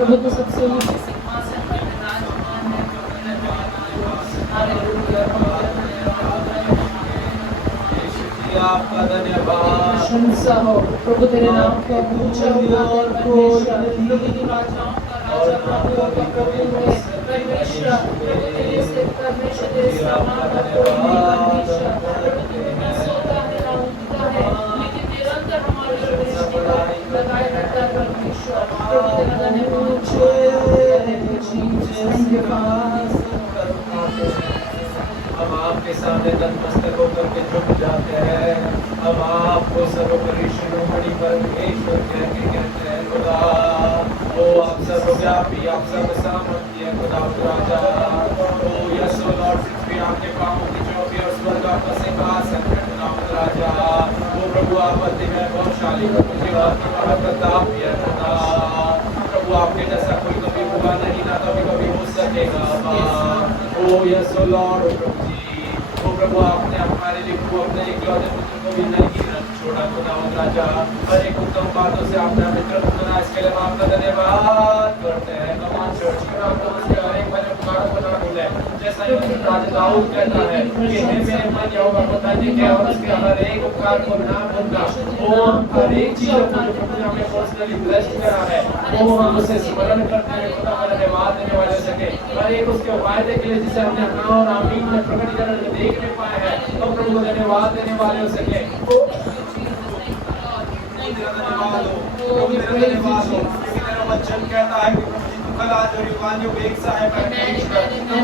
प्रभु तो सबसे ऊंचे सिंहासन पर विराजमान है। हालेलुया, आपका धन्यवाद, प्रशंसा हो प्रभु तेरे नाम को ऊंचा उठाते परमेश्वर, प्रभु तू राजाओं का राजा, प्रभुओं का प्रभु है परमेश्वर। प्रभु तेरे से परमेश्वर तेरे समान का कोई नहीं परमेश्वर। प्रभु तू न सोता है न उठता है, लेकिन निरंतर हमारे दृष्टि पर लगाए रहता है परमेश्वर। प्रभु तेरा धन्यवाद हम आपके सामने नतमस्तक होकर के झुक जाते हैं। हम आपको सर्वोपरि शिरोमणि परमेश्वर कहते हैं खुदा। ओ आप सर्वव्यापी, आप सर्वसामर्थ्य खुदा राजा। ओ यस ओ लॉर्ड, पृथ्वी आपके पांवों की चौकी और स्वर्ग आपका सिंहासन है खुदा राजा। ओ प्रभु आप अति वैभवशाली, प्रभु जी आपकी महाप्रताप है खुदा। प्रभु आपके जैसा कोई कभी हुआ नहीं, ना कभी हो सकेगा। ओ यस ओ लॉर्ड, प्रभु जी ओ प्रभु आपने हमारे लिए अपने इकलौते पुत्र को भी नहीं छोड़ा खुदा राजा। हर एक उत्तम बातों से आपने हमें तृप्त बना, इसके लिए हम आपका धन्यवाद करते हैं। कमान चर्च में आप लोग उसके हर एक भले पुकारों को ना भूलें, जैसा राजा दाऊद कहता है कि हे मेरे मन यहोवा को धन्य है और उसके हर एक उपकार को ना भूलना। वो हर एक चीज को प्रभु ने हमें पर्सनली ब्लेस्ड करा है, वो हम उसे स्मरण करते हैं खुदा। धन्यवाद देने वाले सके हर एक उसके वायदे के लिए जिसे हमने हाँ और आमीन में प्रकटीकरण में देख नहीं पाए हैं, तो प्रभु को धन्यवाद देने वाले हो सके। धन्यवाद हो, धन्यवाद हो, क्योंकि तेरा वचन कहता है कि कल आज और युगांतों एक सा है परमेश्वर।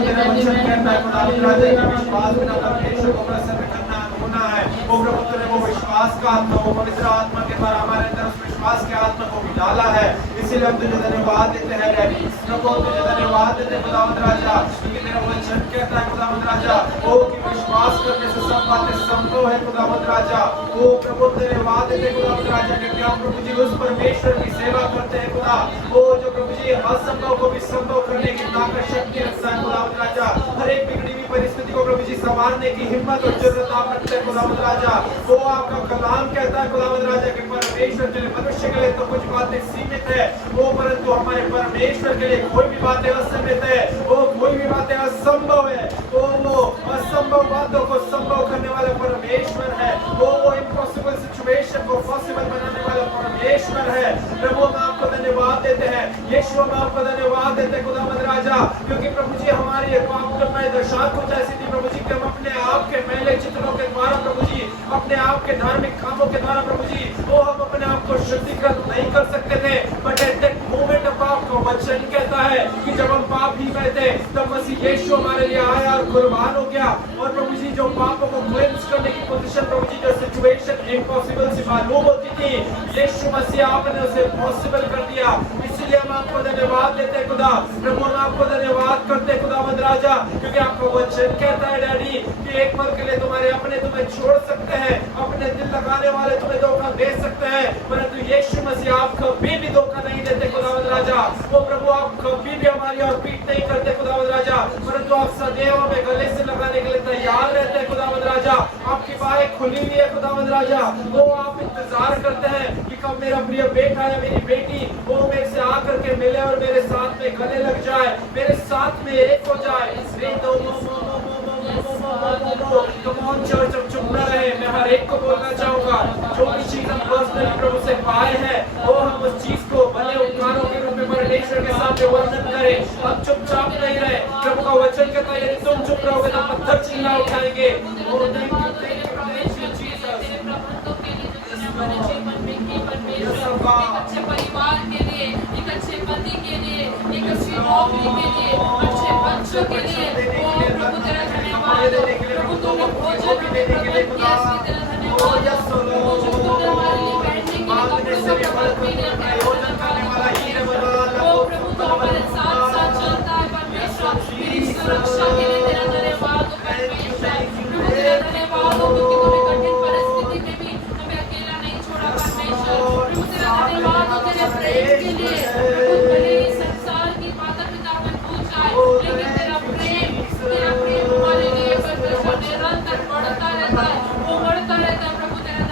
तेरा वचन कहता है खुदा राजा का विश्वास बिना परमेश्वर को प्रसन्न करना होना है। वो प्रभु तूने वो विश्वास का आत्मा, वो पवित्र आत्मा के द्वारा हमारे अंदर उस विश्वास के आत्मा को भी डाला है। इसीलिए हम तुझे धन्यवाद देते हैं डैडी। प्रभु तुझे धन्यवाद देते हैं खुदावंद राजा, क्योंकि तेरा वचन कहता है खुदावंद राजा वो कि विश्वास करने से सब बातें संभव है खुदावंद राजा। वो प्रभु धन्यवाद देते खुदावंद राजा, क्योंकि हम प्रभु जी उस परमेश्वर की सेवा करते हैं खुदा, वो जो प्रभु जी असंभव को भी संभव करने की ताकत शक्ति रखता है खुदावंद राजा। हर एक बिगड़ी हुई परिस्थिति को प्रभु जी संभालने की हिम्मत और जरूरत आप रखते हैं खुदावंद राजा। वो आपका कलाम कहता है खुदावंद राजा कि परमेश्वर के लिए, मनुष्य के लिए तो कुछ बातें सीमित है वो, परंतु हमारे परमेश्वर के लिए कोई भी बातें असीमित है, वो कोई भी बातें असंभव है। वो असंभव बातों को संभव करने वाला परमेश्वर है। वो इम्पॉसिबल सिचुएशन को पॉसिबल बनाने वाला परमेश्वर है। प्रभु हम आपको धन्यवाद देते हैं, यीशु हम आपको धन्यवाद देते हैं खुदावंद राजा, क्योंकि प्रभु जी हमारी पापमय दशा कुछ ऐसी थी प्रभु जी कि हम अपने आप के मैले चित्रों के द्वारा प्रभु जी, अपने आप के धार्मिक कामों के द्वारा प्रभु जी, वो हम अपने आप को शुद्धिकृत नहीं कर सकते थे। But at that moment of आपका वचन कहता है कि जब हम पाप ही में थे तब मसीह यीशु हमारे लिए आया और कुर्बान हो गया। और प्रभु जी जो पापों को क्लेंस करने की पोजीशन प्रभु जी, जो सिचुएशन इम्पॉसिबल सी मालूम होती थी, यीशु मसीह आपने उसे पॉसिबल कर दिया। इसलिए हम आपको धन्यवाद देते हैं खुदा। प्रभु हम आपको धन्यवाद करते हैं खुदावंद राजा, क्योंकि आपका वचन कहता है डैडी कि एक पल के लिए तुम्हारे अपने तुम्हें छोड़ सकते हैं, अपने दिल लगाने वाले तुम्हें धोखा दे सकते हैं, परंतु यीशु मसीह आप कभी भी धोखा नहीं देते खुदावंद राजा। वो प्रभु आप कभी भी हमारी और पीठ नहीं करते खुदावंद राजा, परंतु आप सदैव हमें गले से लगाने के लिए तैयार रहते हैं खुदावंद राजा। आपकी बाहें खुली हुई है खुदावंद राजा। वो आप इंतजार करते हैं कि कब मेरा प्रिय बेटा या मेरी बेटी वो मेरे से आकर के मिले और मेरे साथ में गले लग जाए, मेरे साथ में एक हो जाए। कमॉन चर्च, अब चुप न रहे। मैं हर एक को बोलना चाहूंगा, जो भी चीज हम पर्सनली प्रभु से पाए हैं वो हम उस चीज को भले उपकारों के रूप में परमेश्वर के सामने वर्णन करें। हम चुपचाप नहीं रहे। प्रभु का वचन कहता है यदि तुम चुप रहोगे तो पत्थर चिल्ला उठाएंगे। अच्छे परिवार के लिए, एक अच्छे पति के लिए, एक अच्छी नौकरी के लिए, अच्छे बच्चों के लिए, प्रभु तेरा धन्यवाद। प्रभु तुमने भोजन देने के लिए तेरा धन्यवाद। भोजन तुमने हमारे लिए बैठने के लिए प्रभु तो हमारे साथ साथ चलता है परमेश्वर। तेरी सुरक्षा के लिए तेरा धन्यवाद परमेश्वर। प्रभु तेरा धन्यवाद हो, क्योंकि तूने कठिन परिस्थिति में भी हमें अकेला नहीं छोड़ा परमेश्वर। प्रभु तेरा धन्यवाद हो तेरे प्रेम के लिए। प्रभु भले ही संसार की माता पिता मन भूल जाए, लेकिन तेरा प्रेम हमारे लिए परमेश्वर निरंतर बढ़ता रहता है, वो बढ़ता रहता है। प्रभु तेरा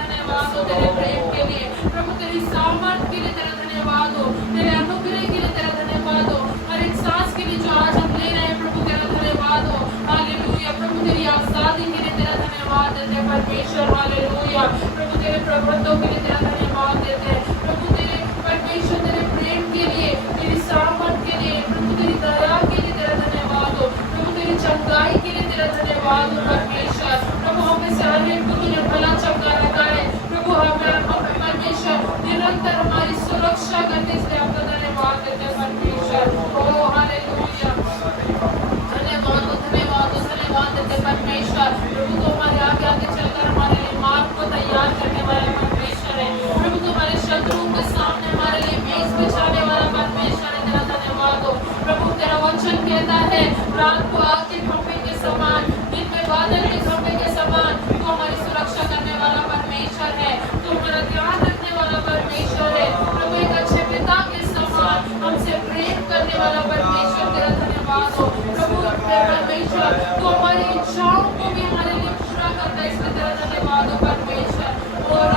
प्रबंधों के लिए तेरा धन्यवाद देते हैं प्रभु, तेरे परमेश्वर तेरे प्रेम के लिए, तेरी सामर्थ के लिए, प्रभु तेरी दया के लिए तेरा धन्यवाद हो प्रभु, तेरी चंगाई के लिए तेरा धन्यवाद हो परमेश्वर। प्रभु हमें से हर एक को तूने भला चंगा रखा है प्रभु, हमें परमेश्वर निरंतर हमारी सुरक्षा करने से आपका धन्यवाद देते हैं परमेश्वर। ओ हालेलुया, धन्यवाद देते परमेश्वर। प्रभु तो हमारे आगे आगे चलकर हमारे लिए मार्ग को तैयार करने वाला परमेश्वर है प्रभु, तुम्हारे शत्रुओं के सामने हमारे लिए मेज बिछाने वाला परमेश्वर है, तेरा धन्यवाद हो प्रभु। तेरा वचन कहता है रात को आग के खंभे के समान, दिन में बादल के खंभे के समान तू हमारी सुरक्षा करने वाला परमेश्वर है, तू हमारा ध्यान रखने वाला परमेश्वर है प्रभु, एक अच्छे पिता के समान हमसे प्रेम करने वाला परमेश्वर, तेरा धन्यवाद हो प्रभु। परमेश्वर तू हमारी इच्छाओं को भी हमारे लिए पूरा करता है, इसलिए तेरा धन्यवाद हो परमेश्वर। और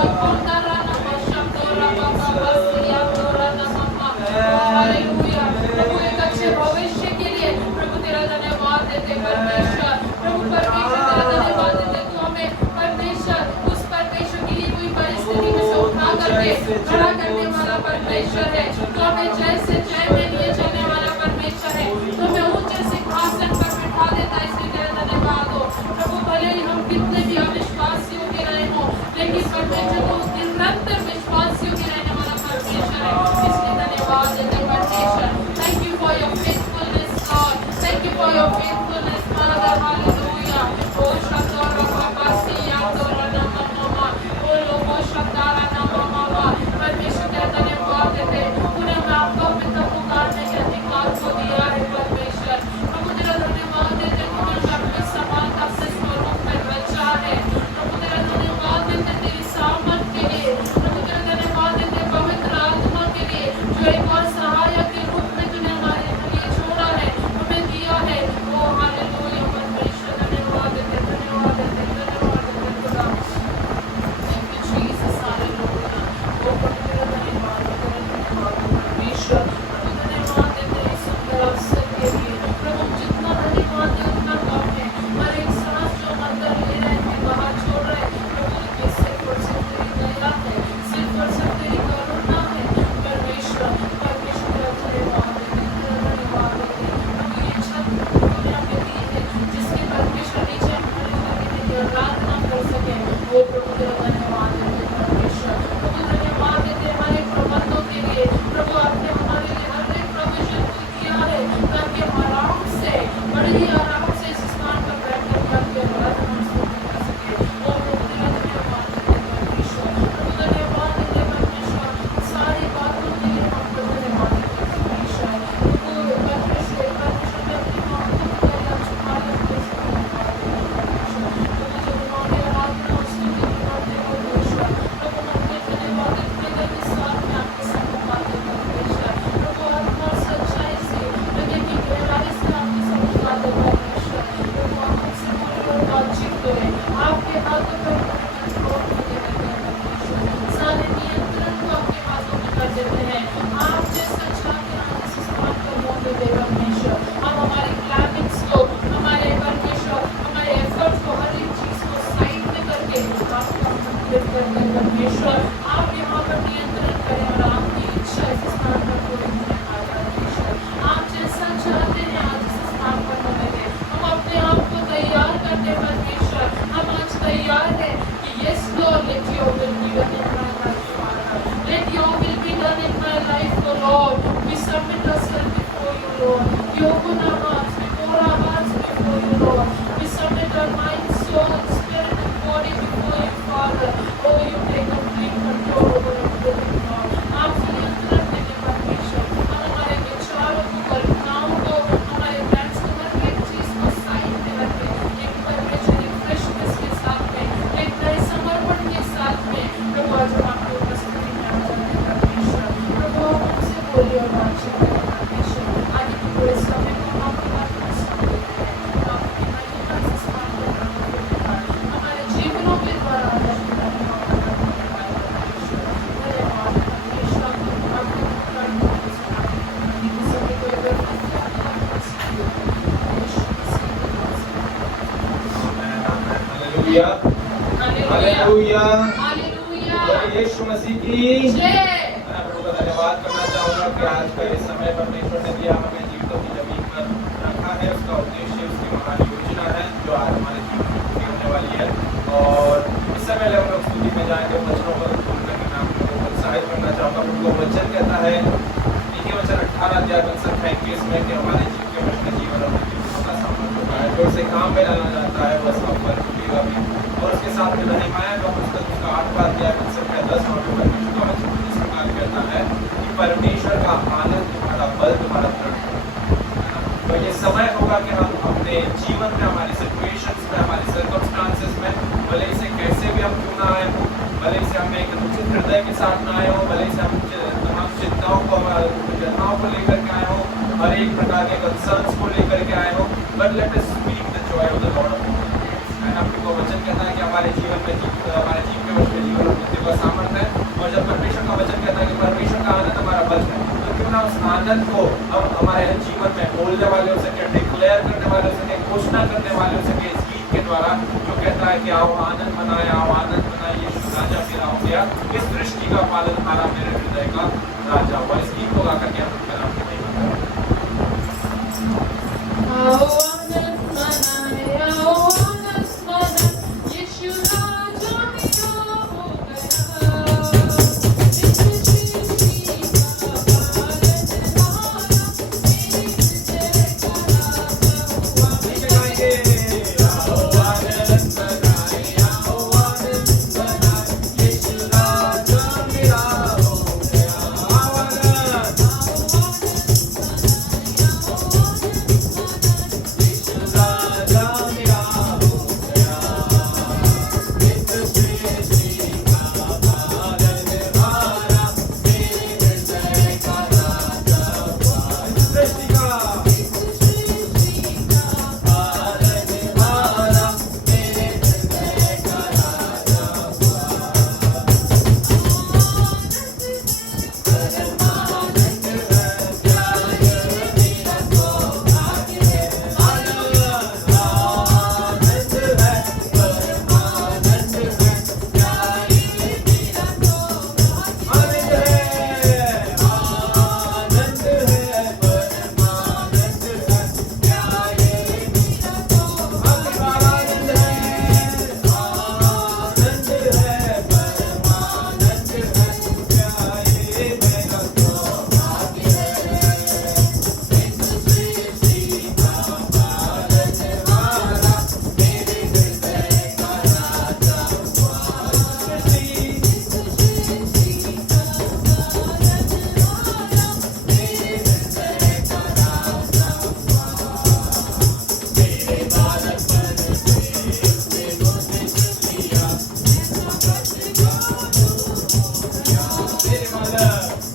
हालेलुया, प्रभु एक अच्छे भविष्य के लिए प्रभु तेरा धन्यवाद देते परमेश्वर। प्रभु परमेश्वर तेरा धन्यवाद देते, तू हमें परमेश्वर उस परमेश्वर की ली हुई परिस्थिति में से उठा करके खड़ा करने वाला परमेश्वर है, तो हमें जैसे जय में लिए चलने वाला परमेश्वर है, तो हमें ऊंचे सिंहासन पर बिठा देता है, इसलिए तेरा धन्यवाद हो प्रभु। भले ही हम कितने भी अविश्वासियों के रहे हो, लेकिन परमेश्वर को निरंतर विश्वासियों के रहने वाला परमेश्वर है, इसलिए धन्यवाद देते परमेश्वर। Thank you for your faithfulness Lord, thank you for your faithfulness father, hallelujah. ओ शतोर बाबासी यातोर नमः ओ लोगो शतारा नमः, परमेश्वर तेरा धन्यवाद देते, तूने हमें आपका पिता पुकारने के अधिकार को दिया है परमेश्वर। प्रभु तेरा धन्यवाद देते, तूने अपने समानता से स्वरूप में रचा है प्रभु, तेरा धन्यवाद देते तेरी सामर्थ के लिए प्रभु, तेरा धन्यवाद देते पवित्र आत्मा के लिए जो एक और सहायक के रूप में तूने हमारे लिए छोड़ा है, हमें दिया है। ओ हालेलुया परमेश्वर, धन्यवाद देते धन्यवाद देते धन्यवाद देते खुदा। Thank you Jesus, hallelujah. ओ प्रभु तेरा धन्यवाद परमेश्वर, प्रभु धन्यवाद देते इस सुंदर अवसर के लिए प्रभु, जितना धन्यवाद दे उतना कम है। हर एक सांस जो हम अंदर ले रहे हैं बाहर छोड़ रहे हैं प्रभु, ये सिर्फ और सिर्फ तेरी दया है, सिर्फ और सिर्फ तेरी करुणा है परमेश्वर। परमेश्वर तेरा धन्यवाद देते तेरा धन्यवाद देते प्रभु, ये छत तूने हमें दी है जिसके परमेश्वर नीचे हम खड़े करके तेरी आराधना कर सके, वो प्रभु तेरा धन्यवाद देते परमेश्वर। प्रभु धन्यवाद देते हमारे प्रबंधों के लिए प्रभु, आपने हमारे लिए हर एक प्रोविजन किया है ताकि हम आराम से, बड़े ही आराम से इस स्थान पर बैठकर करके आराधना कर सके। ओ प्रभु तेरा धन्यवाद देते परमेश्वर, प्रभु धन्यवाद देते परमेश्वर, सारी बातों के लिए आपका धन्यवाद देते परमेश्वर। प्रभु परमेश्वर परमेश्वर अपनी बातों को पहला छुपा लेते परमेश्वर, प्रभु जब हमारे आराधना उसके लिए करते परमेश्वर, प्रभु अपने धन्यवाद देते के साथ में आपके साथ बातें परमेश्वर, प्रभु आत्मा और सच्चाई से लगे कि गहराई से आपके साथ बातें परमेश्वर, प्रभु आप हमसे बोले और बातचीत करें, आपके हाथों पर कंट्रोल करके रहते हैं परमेश्वर, सारे नियंत्रण को आपके हाथों में कर देते हैं। आप जैसा चाहते हैं इस स्थान पर मौके दे परमेश्वर, हम हमारी प्लानिंग्स को, हमारे परमेश्वर हमारे एफर्ट्स को, हर एक चीज को साइड में करके आपको कंप्लीट करते हैं परमेश्वर। आप यहाँ पर नियंत्रण करें और आपकी इच्छा इस स्थान पर पूरी होने पाए परमेश्वर। आप जैसा चाहते हैं आज इस स्थान पर होने दें, हम अपने आप को तैयार करते हैं परमेश्वर। हम आज तैयार हैं कि yes Lord, let your will be done in my life Father, let your will be done in my life O Lord. We submit ourselves before you Lord, we open our hearts, we pour our hearts before you Lord, we submit our mind, soul, spirit and body before you Father। Oh, you take complete control over everything Lord। आप नियंत्रण देते परमेश्वर, हम हमारे विचारों को, कल्पनाओं को, हमारे प्लान्स को, हर एक चीज को साइड में रखे, एक परमेश्वर एक फ्रेशनेस के साथ में, एक नए समर्पण के साथ में प्रभु आज हम आपकी उपस्थिति में आ जाते हैं परमेश्वर। प्रभु आप हमसे बोलिए और बातचीत करें परमेश्वर, आगे के पूरे समय को हम आपकी बात में सुन लेते हैं, आपकी महिमा से स्थान पर प्रभु के द्वारा हमारे जीवनों के द्वारा आज आपकी महिमा का प्रकट होने पाए परमेश्वर। धन्यवाद परमेश्वर, आपके उपकरण को सुना कि सभी को एक बार फिर से आपकी उपस्थिति में यीशु मसीह के नाम से हालेलुया हालेलुया हालेलुया। यीशु मसीह की जय। मैं प्रभु का धन्यवाद करना चाहूंगा कि आज का इस समय परमेश्वर ने दिया हमें जीवितों की जमीन पर रखा है। उसका उद्देश्य उसकी महान योजना है जो आज हमारे जीवन में पूरी होने वाली है। और इस समय हम लोग स्तुति में जाएंगे, वचनों पर खोल करके मैं आप लोगों को उत्साहित करना चाहूंगा। प्रभु का वचन कहता है, देखिए वचन 18 अध्याय 35 में कि हमारे जीव के वश में जीवन और मृत्यु का सामना होता है, जो उसे काम में डालना चाहता है वह सब पर टूटेगा भी। और उसके साथ में नहमीया का पुस्तक उसका 8वां अध्याय 10 और 22 का वचन इस प्रकार कहता है कि परमेश्वर का आनंद तुम्हारा बल तुम्हारा दृढ़ है। तो ये समय होगा कि हम अपने जीवन में, हमारी सिचुएशंस में, हमारी सर्कमस्टांसेस में, भले से कैसे भी हम क्यों ना आए हो, भले से हम एक दुखित हृदय के साथ ना आए हो, भले से हम चिंताओं को, वेदनाओं को लेकर के आए हो, हर एक प्रकार के कंसर्न्स को लेकर के आए हो, but let us speak the Joy of the Lord. आपको वचन कहता है कि हमारे जीवन में हमारे जीव के वश में जीवन और मृत्यु का सामर्थ्य है। और जब परमेश्वर का वचन कहता है कि परमेश्वर का आनंद हमारा बल है, तो क्यों ना उस आनंद को हम हमारे जीवन में बोलने वाले हो सके, डिक्लेयर करने वाले हो सके, घोषणा करने वाले हो सके इस गीत के द्वारा जो कहता है कि आओ आनंद मनाए, आओ आनंद मनाए, यीशु राजा मेरा हो गया, इस सृष्टि का पालनहारा मेरे हृदय का राजा हुआ। इस गीत को गाकर के हम नाम के नहीं आओ आनंद मनाए, आओ आनंद मनाए, यीशु राजा मेरा हो गया। इस सृष्टि का पालनहारा मेरे हृदय का राजा हुआ। गाएंगे। आओ आनंद मनाए, आओ आनंद मनाए, यीशु राजा मेरा हो गया। आओ आनंद, यीशु राजा मेरा हो गया। इस सृष्टि का पालनहारा मेरे हृदय का राजा हुआ। इस सृष्टि का पालनहारा मेरे हृदय का राजा हुआ। परमानंद है क्या ये मेरा सौभाग्य है। आनंद है, परमानंद है क्या ये मेरा सौभाग्य। आनंद है, आनंद है, परमानंद है क्या ये मेरा सौभाग्य। आनंद है, आनंद है, परमानंद है क्या ये मेरा सौभाग्य है। इस सृष्टि का पालनहारा मेरे हृदय का राजा हुआ। मेरे बालकपन से उसने मुझे चुन लिया,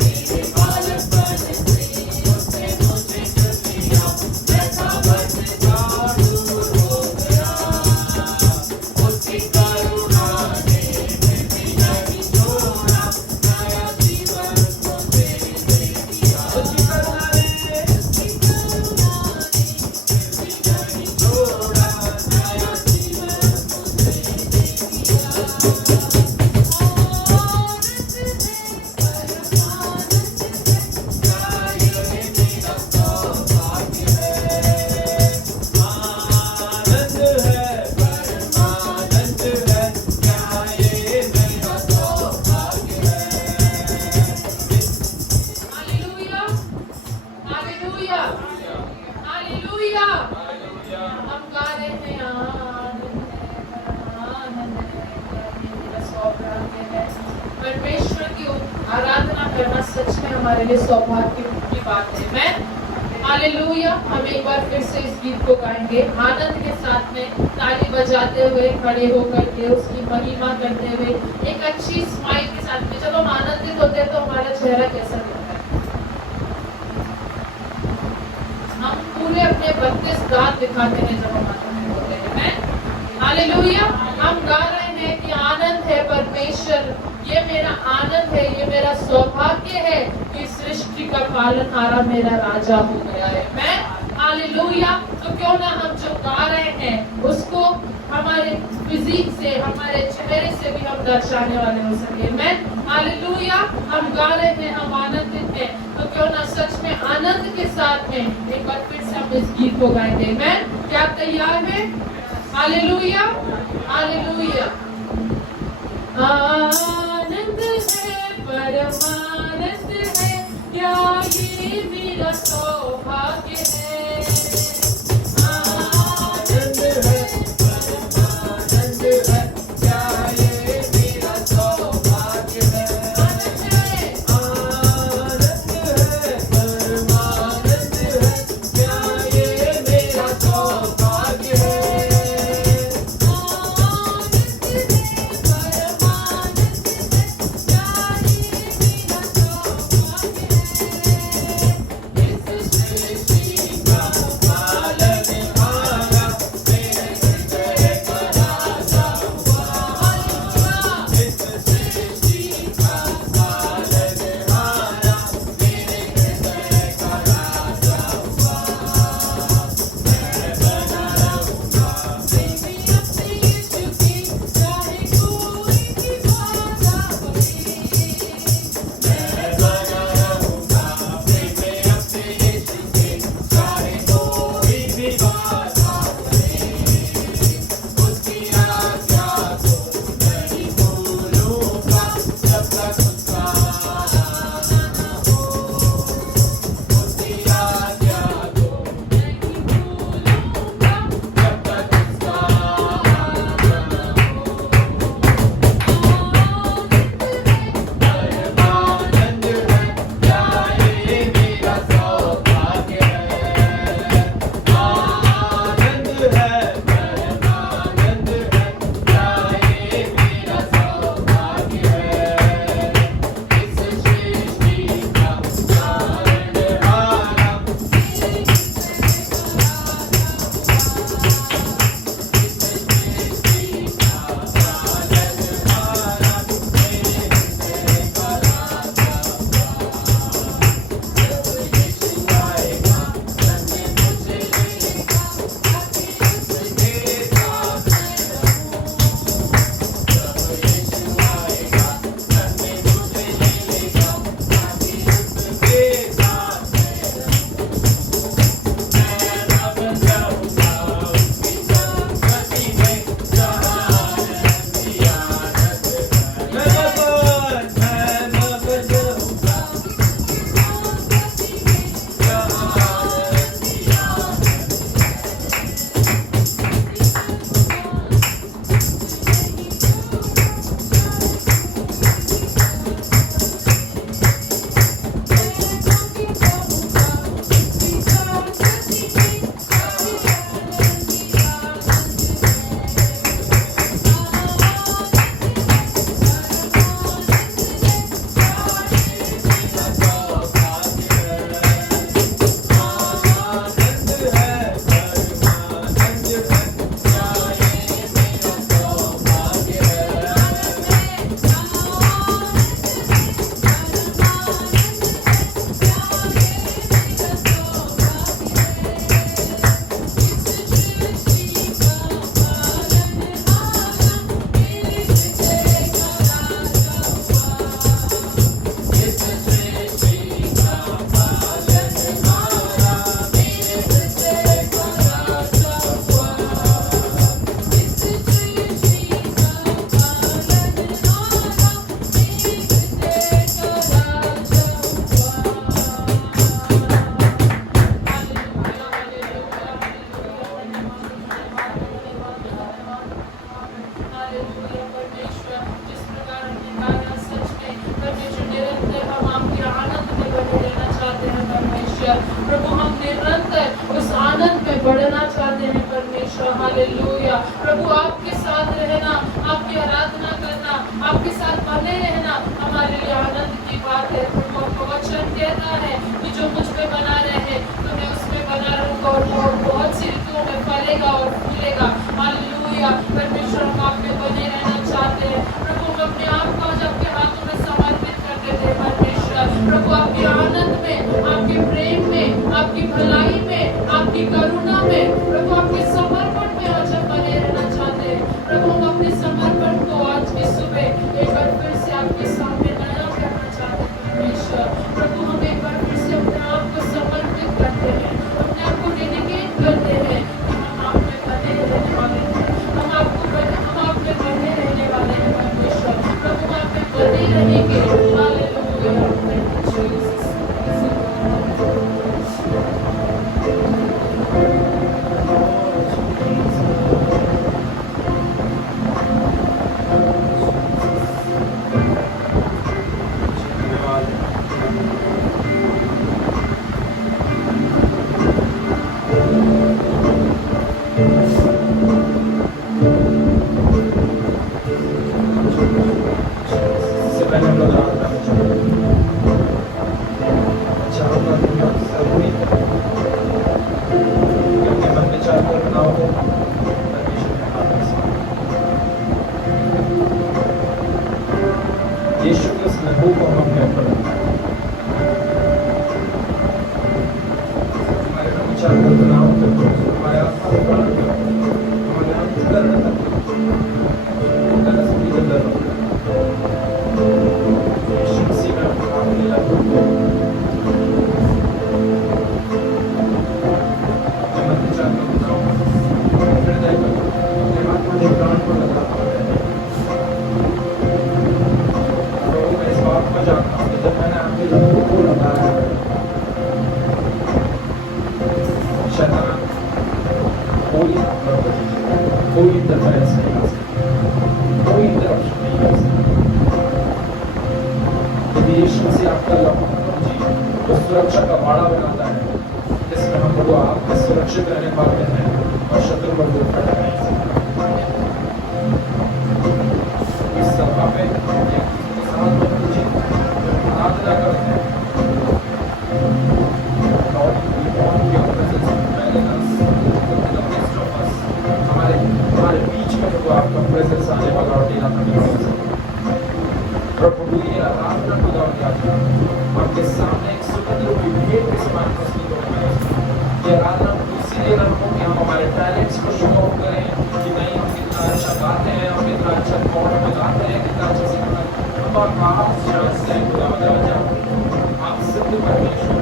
मेरे बालकपन से उसने मुझे चुन लिया, जैसा बस का दूर हो गया। उसकी करुणा ने फिर भी नहीं छोड़ा, नया जीवन मुझे दे दिया। उसकी करुणा ने फिर भी नहीं छोड़ा, नया जीवन मुझे दे दिया। क्या ये मेरा सौभाग्य है। आनंद है, परमानंद है क्या ये मेरा सौभाग्य है। Hallelujah, hallelujah, hallelujah. हम गा रहे हैं आनंद है, ये मेरा सौभाग्य है। परमेश्वर की आराधना करना सच में हमारे लिए सौभाग्य की बात है। मैं हालेलुया। हम एक बार फिर से इस गीत को गाएंगे आनंद के साथ में, ताली बजाते हुए, खड़े होकर के उसकी महिमा करते हुए, एक अच्छी स्माइल के साथ में। जब हम आनंदित होते हैं तो हमारा चेहरा कैसा दिखता है? हम पूरे अपने 32 दांत दिखाते हैं जब हम आनंदित होते हैं। मैं हालेलुया। हम गा रहे हैं कि आनंद है परमेश्वर, ये मेरा आनंद है, ये मेरा सौभाग्य है कि सृष्टि का पालनहारा मेरा राजा हो गया है। मैं हालेलुया। तो क्यों ना हम जो गा रहे हैं उसको हमारे फिजिक से, हमारे चेहरे से भी हम दर्शाने वाले हो सके। आमेन, हालेलुया। हम गा रहे हैं, हम आनंदित हैं, तो क्यों ना सच में आनंद के साथ में एक बार फिर से हम इस गीत को गाएंगे। आमेन, क्या आप तैयार हैं? Hallelujah, hallelujah. आनंद है, परमानंद है, क्या ये मेरा सौभाग्य है। आनंद है, परमानंद है, क्या ये मेरा सौभाग्य है। आनंद है, परमानंद है, क्या ये मेरा सौभाग्य है। प्रभु हम निरंतर उस आनंद में बढ़ना चाहते हैं परमेश्वर। हालेलुया। प्रभु आपके साथ रहना, आपकी आराधना करना, आपके साथ बने रहना हमारे लिए आनंद की बात है। प्रभु आपका वचन कहता है कि जो मुझ पे बना रहे तो मैं उसमें बना रहूंगा और बहुत सी ऋतुओं में फलेगा और फूलेगा। हालेलुया। परमेश्वर हम आप पे बने रहना चाहते हैं। प्रभु हम अपने आप को आज आपके हाथों में समर्पित कर देते हैं परमेश्वर। प्रभु आपके आनंद में, आपके प्रेम में, आपकी भलाई में, आपकी कोई इंटरफेरेंस नहीं आ सकता, कोई इंटरप्शन नहीं आ सकता। मेडिएशन से आपका जी वो सुरक्षा का बाड़ा बनाता है, जिसमें हम लोग आपके सुरक्षित रहने पाते हैं और शत्रु पर दूर कर नहीं सकते। इस सभा में प्रार्थना करते हैं हमारे बीच में तो आपका प्रेजेंस आने वाला और देना प्रभु ये आराधना खुदा आपके सामने एक सुंदर भेंट के समान प्रस्तुत होने वाले हैं। ये आराधना इसीलिए रखो कि हम हमारे टैलेंट्स को शो ऑफ करें कि नहीं हम कितना अच्छा गाते हैं, हम कितना अच्छा कौन में गाते हैं, कितना अच्छा सीखते हैं। आप सिद्ध परमेश्वर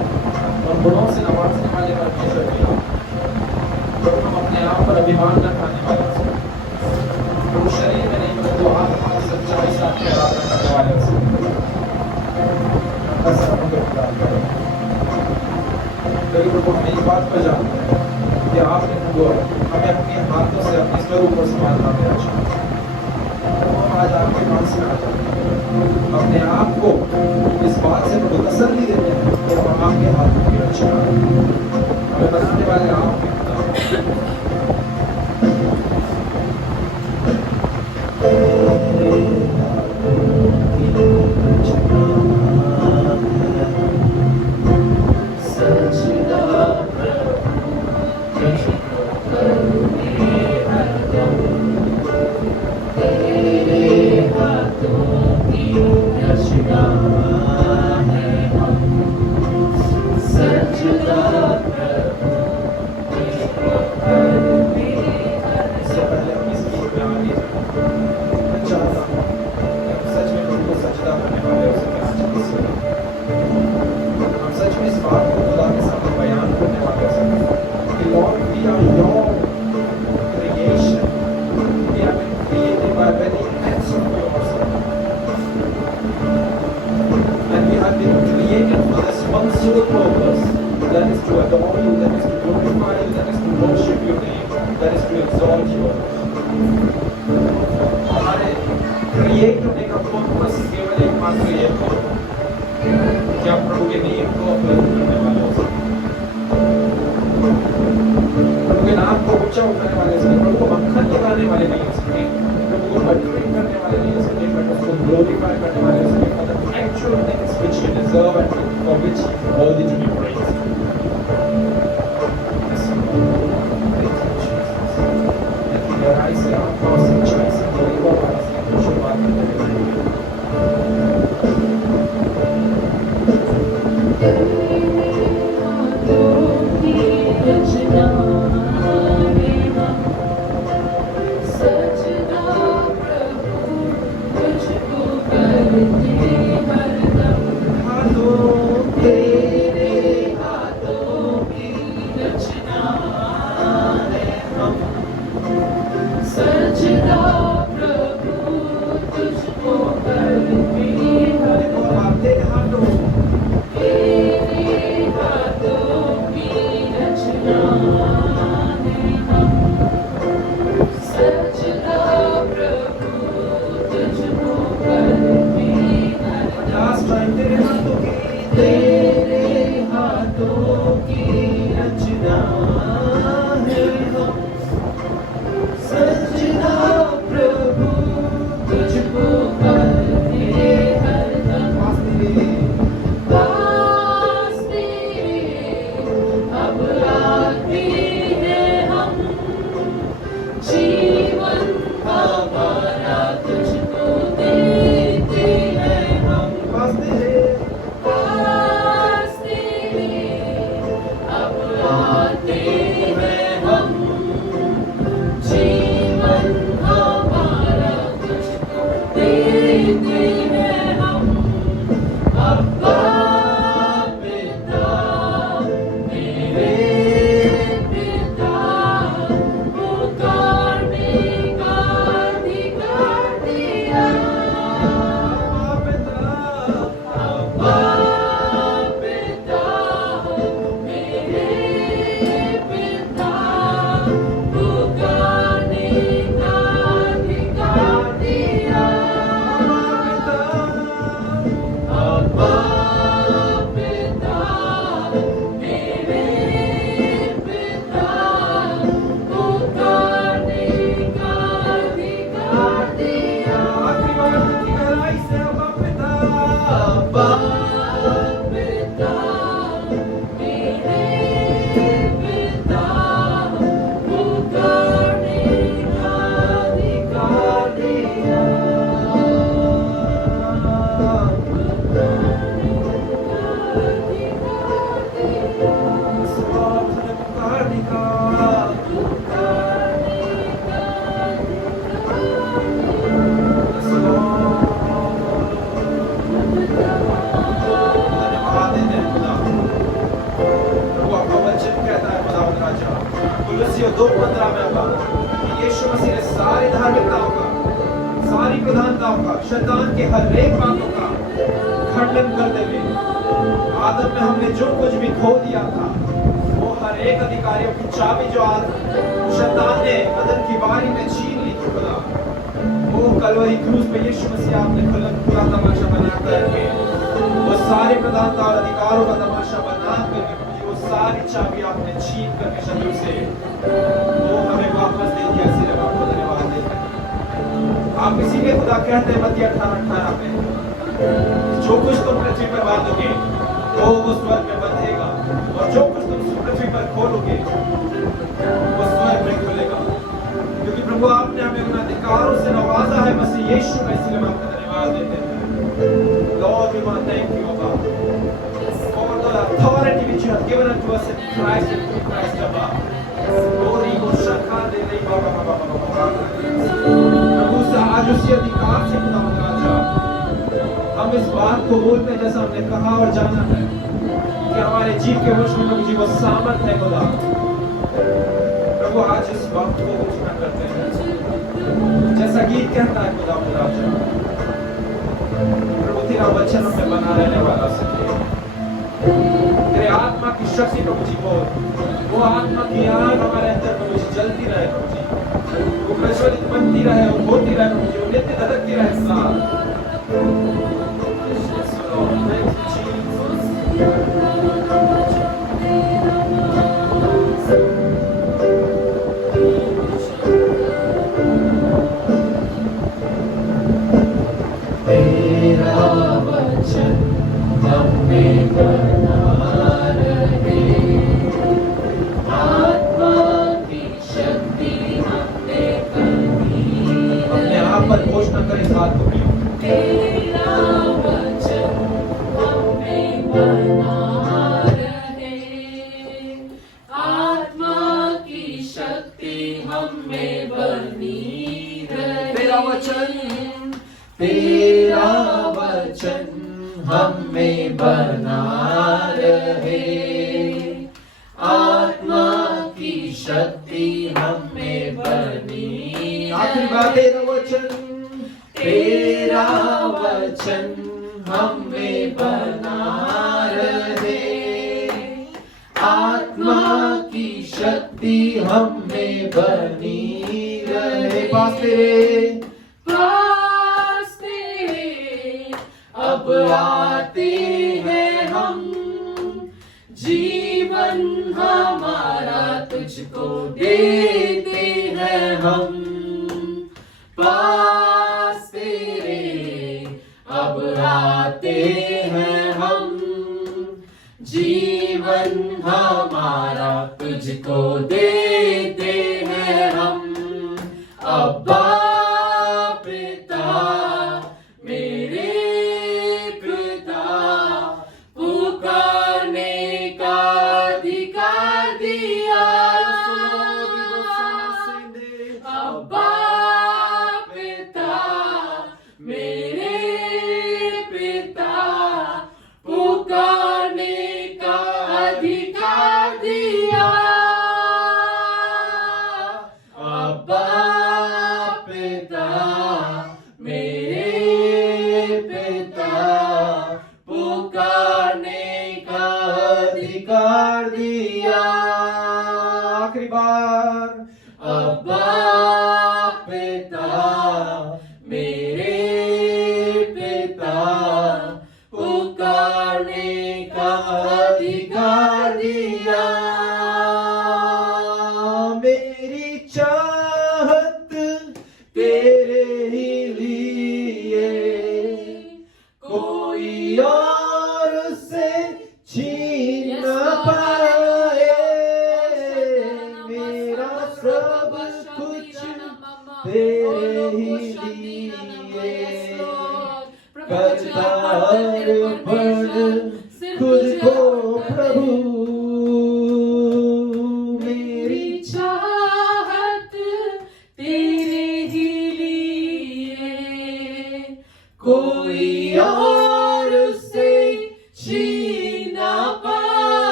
और गुणों से नवाजने वाले परमेश्वर के प्रभु हम अपने आप पर अभिमान न खाने वाले प्रभु शरीर में नहीं परंतु आत्मा की सच्चाई से आपके आराधना करने वाले प्रभु हमें इस बात पर जानते हैं कि आपने हमें अपने हाथों से अपने स्वरूप पर संभालना मेरा चाहिए। हम आज आपके पास में आ जाते हैं, अपने आप को इस बात से प्रभु तसल्ली देते हैं कि हम आपके हाथों की रक्षा हमें बनाने वाले आप Amen. कुलुस्सियों 2:15 में होगा कि यीशु मसीह ने सारी धार्मिकताओं का, सारी प्रधानताओं का, शैतान के हर एक बातों का खंडन करते हुए आदम में हमने जो कुछ भी खो दिया था, वो हर एक अधिकारियों की चाबी जो शैतान ने अदन की बारी में छीन ली थी खुदा, वो कलवरी क्रूस पे यीशु मसीह आपने पूरा तमाशा बना करके वो सारी प्रधानता और अधिकारों का तमाशा बना करके वो सारी चाबी आपने छीन करके शत्रु से वो हमें वापस दे दिया। सिर्फ आपको धन्यवाद देते हैं। आप इसीलिए खुदा कहते हैं मत्ती 18:18 में, जो कुछ तुम पृथ्वी पर बांधोगे वो स्वर्ग में बंधेगा, और जो कुछ तुम पृथ्वी पर खोलोगे वो स्वर्ग में खुलेगा। क्योंकि प्रभु आपने हमें उन अधिकारों से नवाजा है मसीह यीशु में, इसलिए हम आपका धन्यवाद देते हैं। Lord, we want to thank you, O God, for the authority which you have given unto us in Christ and through Christ above. Glory go shaka de de baba baba baba। प्रभु से आज उसी अधिकार से खुदा राजा हम इस बात को बोलते हैं जैसा हमने कहा और जाना है कि हमारे जीव के वश में प्रभु जी वो सामर्थ है खुदा। प्रभु आज इस वक्त को घोषणा करते हैं जैसा गीत कहता है खुदा राजा, प्रभु तेरा वचन में बना रहने वाला सत्य, तेरे आत्मा की शक्ति प्रभु जी वो आत्मा की आग हमारे अंदर प्रभु जी जलती रहे प्रभु जी, वो प्रज्वलित बनती रहे और होती रहे प्रभु जी, वो नित्य धधकती रहे साथ।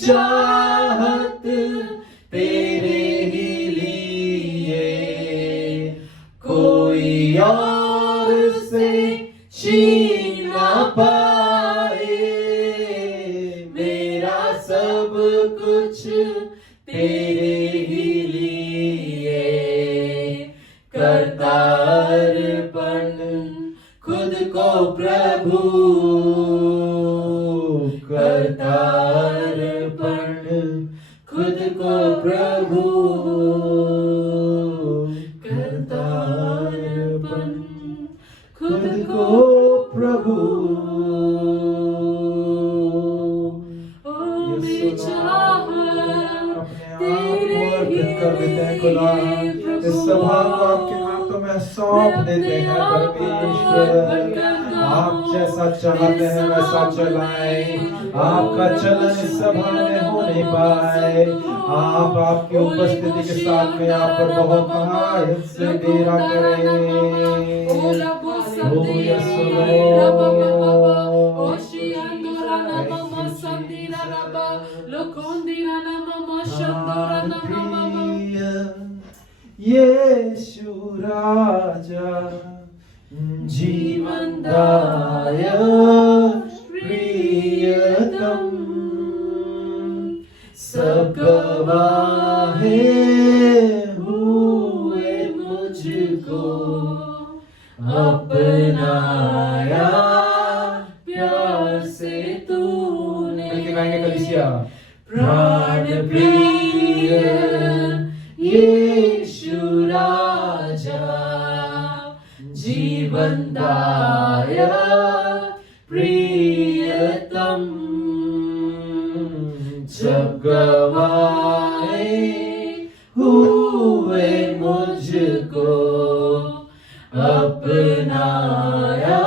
चाहत तेरे ही लिए, कोई और से छीन ना पाए। मेरा सब कुछ तेरे ही लिए, करता अर्पण खुद को प्रभु, करता अर्पण खुद को प्रभु, करता अर्पण खुद को प्रभु। ओ मेरी चाहत तेरे ही कर देते हैं खुदा, इस सभा को आपके हाथों में सौंप देते हैं परमेश्वर। आप जैसा चाहते हैं वैसा चलाएं, आपका चलन इस सभा में हो नहीं पाए। आप आपकी उपस्थिति के साथ में यहाँ पर बहुत महायत से डेरा करें। ओ यीशु यीशु राजा, जीवनदायक प्रियतम, सब गवाहे हुए मुझको, अपनाया प्यार से तूने। मिलके गाएंगे कलीसिया। प्राण प्रिय यीशु राजा, जीवनदायक प्रियतम, जब गवाए हुए मुझको, अपनाया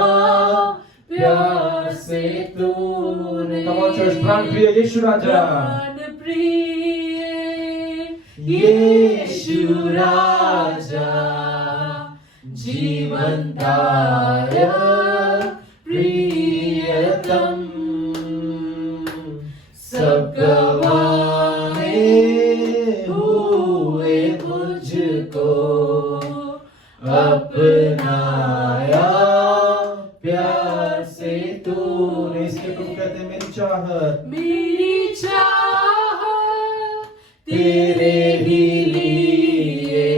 प्यार से तूने। Come on church, प्राण प्रिय यीशु राजा, प्राण प्रिय यीशु राजा, जीवनदायक प्रियतम, सब गवाए हुए मुझको, अपनाया प्यार से तूने। इसके प्रभु कहते हैं मेरी चाहत तेरे ही लिए,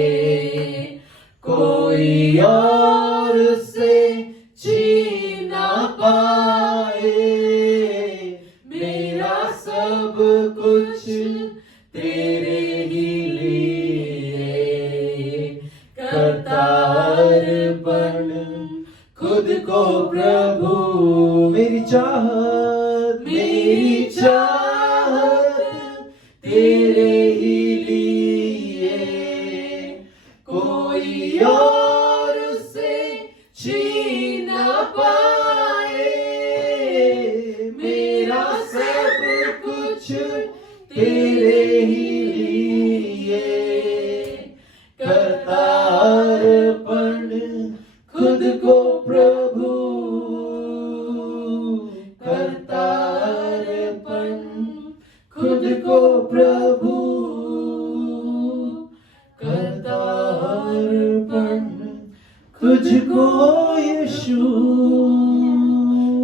कोई और से छीन ना पाए। मेरा सब कुछ तेरे ही लिए, करता अर्पण खुद को प्रभु। मेरी चाहत तेरे ही लिए, कोई और से छीन ना पाए। मेरा सब कुछ तेरे ही लिए, करता अर्पण खुद को प्रभु, करता अर्पण खुद को प्रभु, करता अर्पण खुद को यीशु।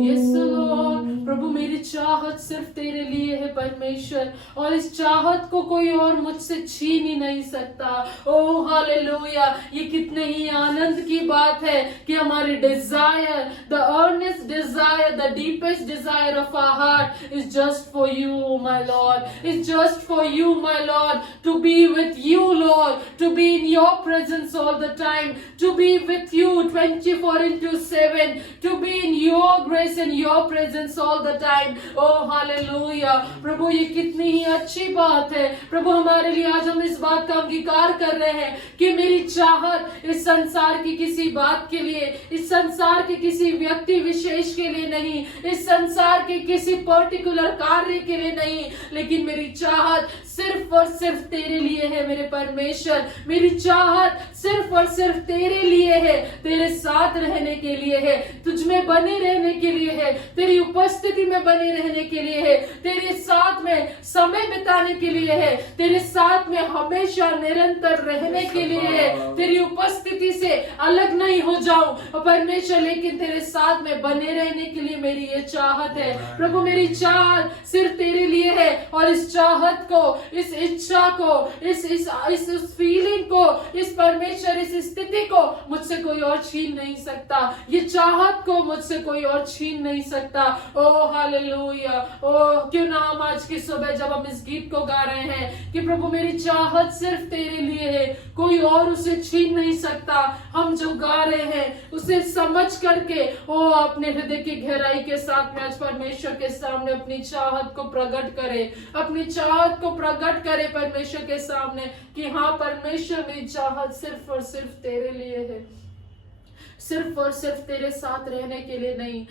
यस लॉर्ड, प्रभु मेरी चाहत सिर्फ तेरे लिए है परमेश्वर, और इस चाहत को कोई और मुझसे छीन ही नहीं सकता। ओह हालेलुया, ये कितने ही आनंद की बात है कि हमारी desire, the earnest desire, the deepest desire of our heart is just for you my Lord, is just for you my Lord, to be with you Lord, to be in your presence all the time, to be with you 24/7, to be in your grace and your presence all the time. Oh hallelujah, प्रभु ये कितनी ही अच्छी बात है। प्रभु हमारे लिए आज हम इस बात का अंगीकार कर रहे हैं कि मेरी चाहत इस संसार की किसी बात के लिए, इस संसार के किसी व्यक्ति विशेष के लिए नहीं, इस संसार के किसी पर्टिकुलर कार्य के लिए नहीं, लेकिन मेरी चाहत सिर्फ और सिर्फ तेरे लिए है मेरे परमेश्वर। मेरी चाहत सिर्फ और सिर्फ तेरे लिए है, तेरे साथ रहने के लिए है, तुझ में बने रहने के लिए है, तेरी उपस्थिति में बने रहने के लिए है, तेरे साथ में जाने के लिए है, तेरे साथ में हमेशा निरंतर रहने के लिए है, तेरी उपस्थिति से अलग नहीं हो जाऊं परमेश्वर, लेकिन तेरे साथ में बने रहने के लिए मेरी ये चाहत है प्रभु। मेरी चाहत सिर्फ तेरे लिए है और इस चाहत को, इस इच्छा को, इस फीलिंग को, इस परमेश्वर इस स्थिति को मुझसे कोई और छीन नहीं सकता, ये चाहत को मुझसे कोई और छीन नहीं सकता। ओ हालेलुया। ओ क्यों ना हम आज की सुबह जब हम इस गीत को गा रहे हैं कि प्रभु मेरी चाहत सिर्फ तेरे लिए है, कोई और उसे छीन नहीं सकता। हम जो गा रहे हैं उसे समझ करके ओ अपने हृदय की गहराई के साथ में आज परमेश्वर के सामने अपनी चाहत को प्रकट करे, अपनी चाहत को प्रकट करे परमेश्वर के सामने कि हाँ परमेश्वर मेरी चाहत सिर्फ और सिर्फ तेरे लिए है, सिर्फ और सिर्फ तेरे साथ रहने के लिए नहीं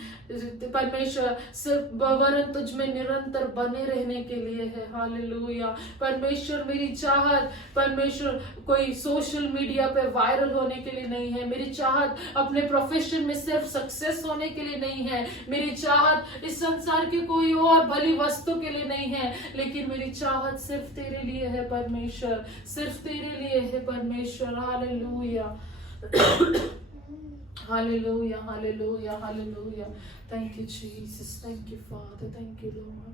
परमेश्वर, सिर्फ वरन तुझ में निरंतर बने रहने के लिए है। हालेलुया। परमेश्वर मेरी चाहत परमेश्वर कोई सोशल मीडिया पे वायरल होने के लिए नहीं है, मेरी चाहत अपने प्रोफेशन में सिर्फ सक्सेस होने के लिए नहीं है, मेरी चाहत इस संसार की कोई और भली वस्तु के लिए नहीं है, लेकिन मेरी चाहत सिर्फ तेरे लिए है परमेश्वर, सिर्फ तेरे लिए है परमेश्वर। Hallelujah Hallelujah, hallelujah, hallelujah. Thank you, Jesus. Thank you, Father. Thank you, Lord.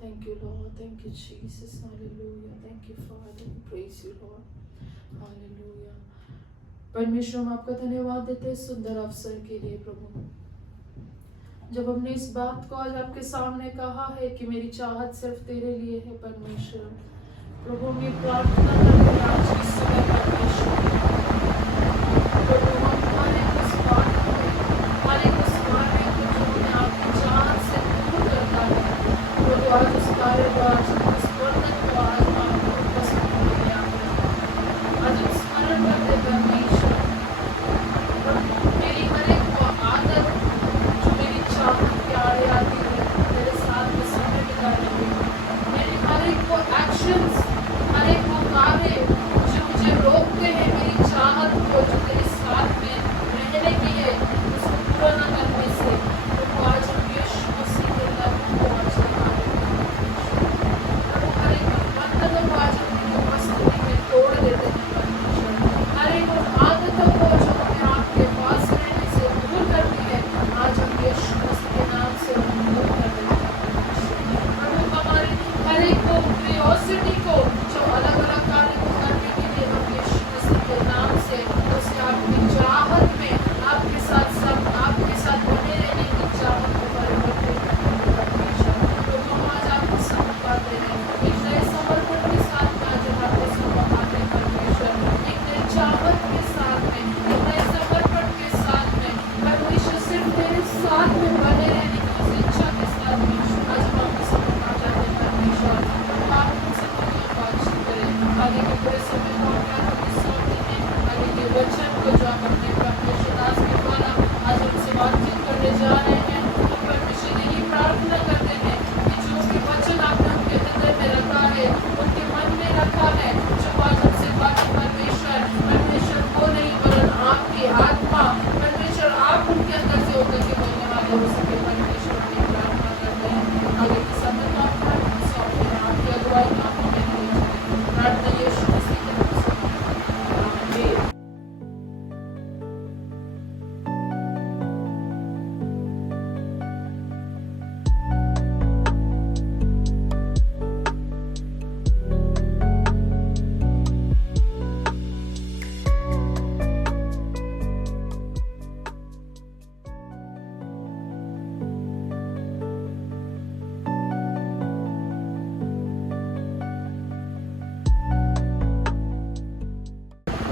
Thank you, Lord. Thank you, Jesus. Hallelujah. Thank you, Father. We praise you, Lord. Hallelujah. परमेश्वर हम आपका धन्यवाद देते हैं सुंदर अवसर के लिए प्रभु, जब हमने इस बात को आज आपके सामने कहा है कि मेरी चाहत सिर्फ तेरे लिए है परमेश्वर। प्रभु हम ये प्रार्थना करते हैं आज की सुबह परमेश्वर, प्रभु हमारे उस बात में, हमारे उस कार्य को जो हमें आपकी चाहत से दूर करता है प्रभु, आज उस कार्य को, आज उस वर्णन को आज आपको उपस्थित में लिया आज हम स्मरण करते परमेश्वर। मेरी हर एक वो आदत जो मेरी चाहत के आड़े आती है मेरे साथ में समय बिताने की, मेरी हर एक वो एक्शंस, हर एक वो कार्य जो मुझे रोकते हैं मेरी चाहत को जो तेरे साथ में रहने की है उसको पूरा न करने से, तो आज हम यीशु मसीह के नाम को आज प्रभु हर एक बंधनों को आज अपनी उपस्थिति में तोड़ देते हैं परमेश्वर, हर एक आदतों को जो हमें आपके पास रहने से दूर करती है आज हम यीशु मसीह के नाम से दूर कर देते हैं प्रभु। हमारी हर एक को क्यूरियोसिटी को जो अलग अलग कार्य को करने के लिए हम यीशु मसीह के नाम से उसे आपकी चाहत में आपके साथ सब आपके साथ बने रहने की चाहत को परिवर्तित करते हैं परमेश्वर। तो हम आज आपको समझ पाते हैं एक नए समर्पण के साथ में आज हम आपको समझ पाते हैं परमेश्वर, एक नई चाहत के साथ में, एक नए समर्पण के साथ में परमेश्वर, सिर्फ तेरे साथ में बने रहने की उस इच्छा के साथ में आज हम आपको समझ पाते हैं परमेश्वर। आप हमसे दुनिया बातचीत करें, आगे के पूरे समय को आपके सामने है, आगे के वचन को जो आप अपने परमेश्वर दास के द्वारा आज हमसे बातचीत करने जा रहे हैं, हम परमेश्वर यही प्रार्थना करते हैं कि जो भी वचन आपने उनके हृदय में रखा है, उनके मन में रखा है, जो आज हमसे बात परमेश्वर परमेश्वर वो नहीं वरन आपकी आत्मा परमेश्वर आप उनके अंदर से होकर के बोलने वाले हो सके परमेश्वर, की प्रार्थना करते हैं। आगे के समय को आप सौंपते हैं, आपकी अगुवाई में आप हमें भेजें, प्रार्थना यीशु मसीह के नाम से आमीन।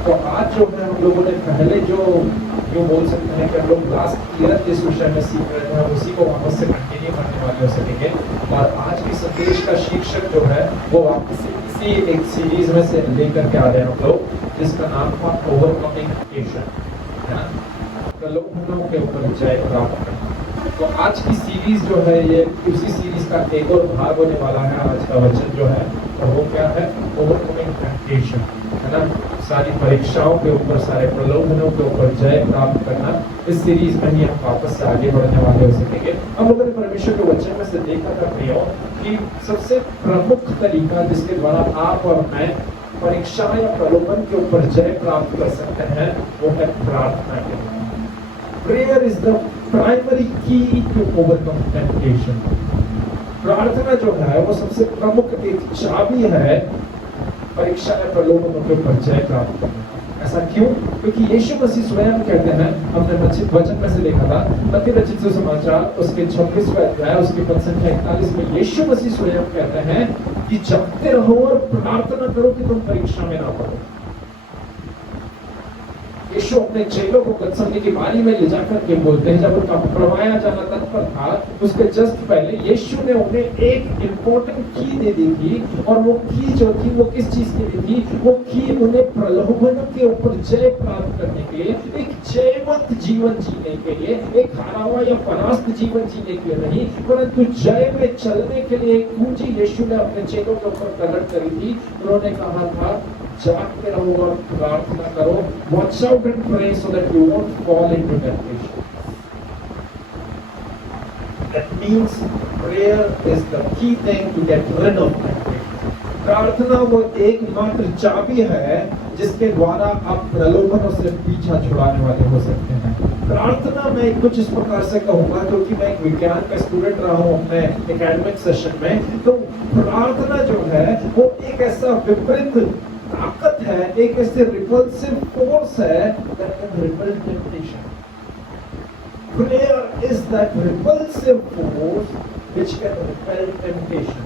तो आज जो है हम लोगों ने पहले जो बोल सकते हैं कि हम लोग लास्ट ईयर जिस विषय में सीख रहे थे हम उसी को वापस से कंटिन्यू करने वाले हो सकेंगे, और आज की संदेश का शीर्षक जो है वो वापस इसी एक सीरीज में से लेकर के आ रहे हैं हम लोग, जिसका नाम था ओवरकमिंग टेम्पटेशन, है ना, प्रलोभनों के ऊपर जय प्राप्त करना। तो आज की सीरीज जो है ये उसी सीरीज का एक और भाग होने वाला है। आज का वचन जो है तो वो क्या है, ओवरकमिंग टेम्पटेशन, है ना, सारी परीक्षाओं के ऊपर, सारे प्रलोभनों के ऊपर जय प्राप्त करना। इस सीरीज में ही हम वापस से आगे बढ़ने वाले हो सकेंगे। हम लोगों ने परमेश्वर के वचन में से देखा था प्रियो कि सबसे प्रमुख तरीका जिसके द्वारा आप और मैं परीक्षा या प्रलोभन के ऊपर जय प्राप्त कर सकते हैं वो है प्रार्थना के द्वारा। प्रेयर इज द प्राइमरी की टू ओवरकम टेम्पटेशन। प्रार्थना जो है वो सबसे प्रमुख एक चाबी है परीक्षा या प्रलोभनों के ऊपर जय प्राप्त करने। ऐसा क्यों? क्योंकि यीशु मसीह स्वयं कहते हैं, हमने वचन में से देखा था मत्ती रचित सुसमाचार उसके 26वें अध्याय उसके पद संख्या 41 में यीशु मसीह स्वयं कहते हैं कि जपते रहो और प्रार्थना करो कि तुम परीक्षा में ना पड़ो। यीशु अपने चेलों को गत्समनी की बारी में ले जाकर के बोलते हैं, जब उनका पकड़वाया जाना तत्पर था उसके जस्ट पहले यीशु ने उन्हें एक इंपॉर्टेंट की दे दी थी, और वो की जो थी वो किस चीज की दी थी? वो की उन्हें प्रलोभन के ऊपर जय प्राप्त करने के लिए, एक जयवंत जीवन जीने के लिए, एक हारा हुआ या परास्त जीवन जीने के लिए नहीं, परंतु जय में चलने के लिए एक पूंजी यीशु ने अपने चेलों के ऊपर प्रकट करी थी। उन्होंने कहा था जागते रहो और प्रार्थना करो, watch out and pray so that you won't fall into temptation. That means prayer is the key thing to get rid of temptation. प्रार्थना वो एकमात्र चाबी है जिसके द्वारा आप प्रलोभनों से पीछा छुड़ाने वाले हो सकते हैं। प्रार्थना में कुछ इस प्रकार से कहूंगा, क्योंकि मैं एक विज्ञान का स्टूडेंट रहा हूं अपने एकेडमिक सेशन में, तो प्रार्थना जो है वो एक ऐसा विपरीत ताकत है, एक ऐसे रिपल्सिव फोर्स है that can repel temptation. Prayer is that repulsive force which can repel temptation.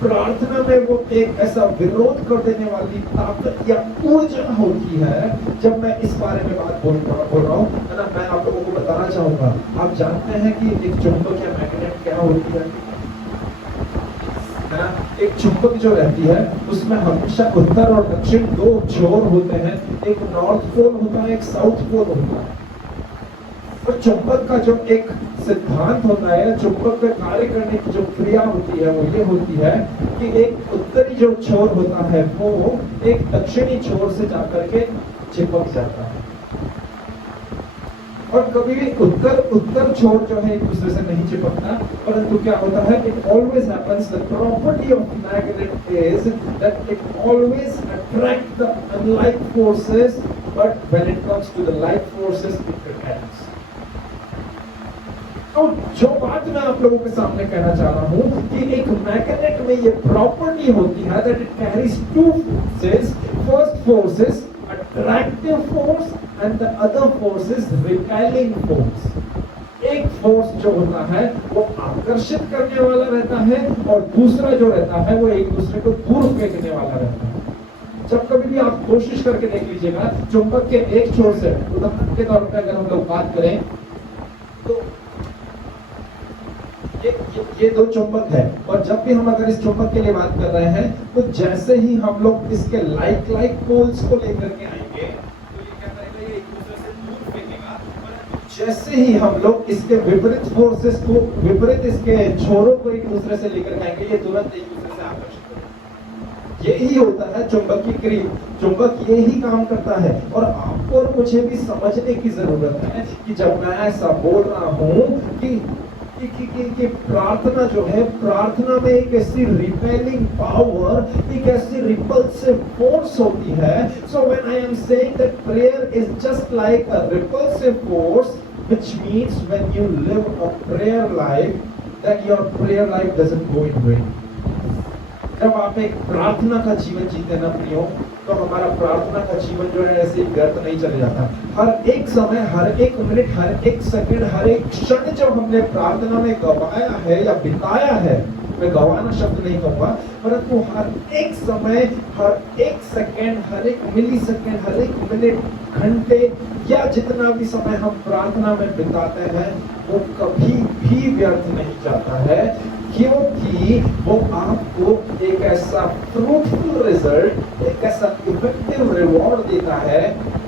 प्रार्थना में वो एक ऐसा विरोध कर देने वाली ताकत या ऊर्जा होती है। जब मैं इस बारे में बात बोल रहा हूँ ना, मैं आप लोगों को बताना चाहूंगा, आप जानते हैं कि एक चुंबक या मैग्नेट क्या होती है? एक चुंबक जो रहती है उसमें हमेशा उत्तर और दक्षिण दो छोर होते हैं, एक नॉर्थ पोल होता है, एक साउथ पोल होता है। और चुंबक का जो एक सिद्धांत होता है, चुंबक का कार्य करने की जो क्रिया होती है वो ये होती है कि एक उत्तरी जो छोर होता है वो एक दक्षिणी छोर से जाकर के चिपक जाता है, और कभी भी उत्तर छोर जो है एक दूसरे से नहीं चिपकता, परंतु क्या होता है, it always happens, the property of magnet is that it always attract the unlike forces, but when it comes to the like forces it repels. तो जो बात मैं आप लोगों के सामने कहना चाह रहा हूं कि एक मैग्नेट में ये प्रॉपर्टी होती है that it carries two forces. First force is attractive force and the other force is repelling force. एक फोर्स जो होता है वो आकर्षित करने वाला रहता है, और दूसरा जो रहता है वो एक दूसरे को दूर फेंकने वाला रहता है। जब कभी भी आप कोशिश करके देख लीजिएगा, चुंबक के एक छोर से, उदाहरण के तौर पर अगर हम लोग बात करें तो ये दो चुंबक है, और जब भी हम अगर इस चुंबक के लिए बात कर रहे हैं तो जैसे ही हम लोग इसके लाइक पोल्स को लेकर के आएंगे तो ये क्या करेगा, ये एक दूसरे से दूर फेंकेगा, और जैसे ही हम लोग इसके विपरीत फोर्सेस को, विपरीत इसके छोरों को एक दूसरे से लेकर के आएंगे, ये तुरंत एक दूसरे से आकर्षित करेगा। यही होता है चुंबक की क्रिया, चुंबक यही काम करता है। और आपको और मुझे भी समझने की जरूरत है कि जब मैं ऐसा बोल रहा हूं कि प्रार्थना जो है, प्रार्थना में एक ऐसी रिपेलिंग पावर, एक ऐसी रिपल्सिव फोर्स होती है। So when I am saying that prayer is just like a repulsive force, which means when you live a prayer life that your prayer life doesn't go in when. जब आप एक प्रार्थना का जीवन जीते ना प्रियो, तो हमारा प्रार्थना का जीवन जो है ऐसे व्यर्थ नहीं चले जाता। हर एक समय, हर एक मिनट, हर एक सेकंड, हर एक क्षण जो हमने प्रार्थना में गवाया है या बिताया है, मैं गवाना शब्द नहीं कहूंगा, परंतु हर एक समय, हर एक सेकंड, हर एक मिली सेकंड, हर एक मिनट, घंटे या जितना भी समय हम प्रार्थना में बिताते हैं वो कभी भी व्यर्थ नहीं जाता है, क्योंकि वो आपको एक ऐसा फ्रूटफुल रिजल्ट, एक ऐसा इफेक्टिव रिवॉर्ड देता है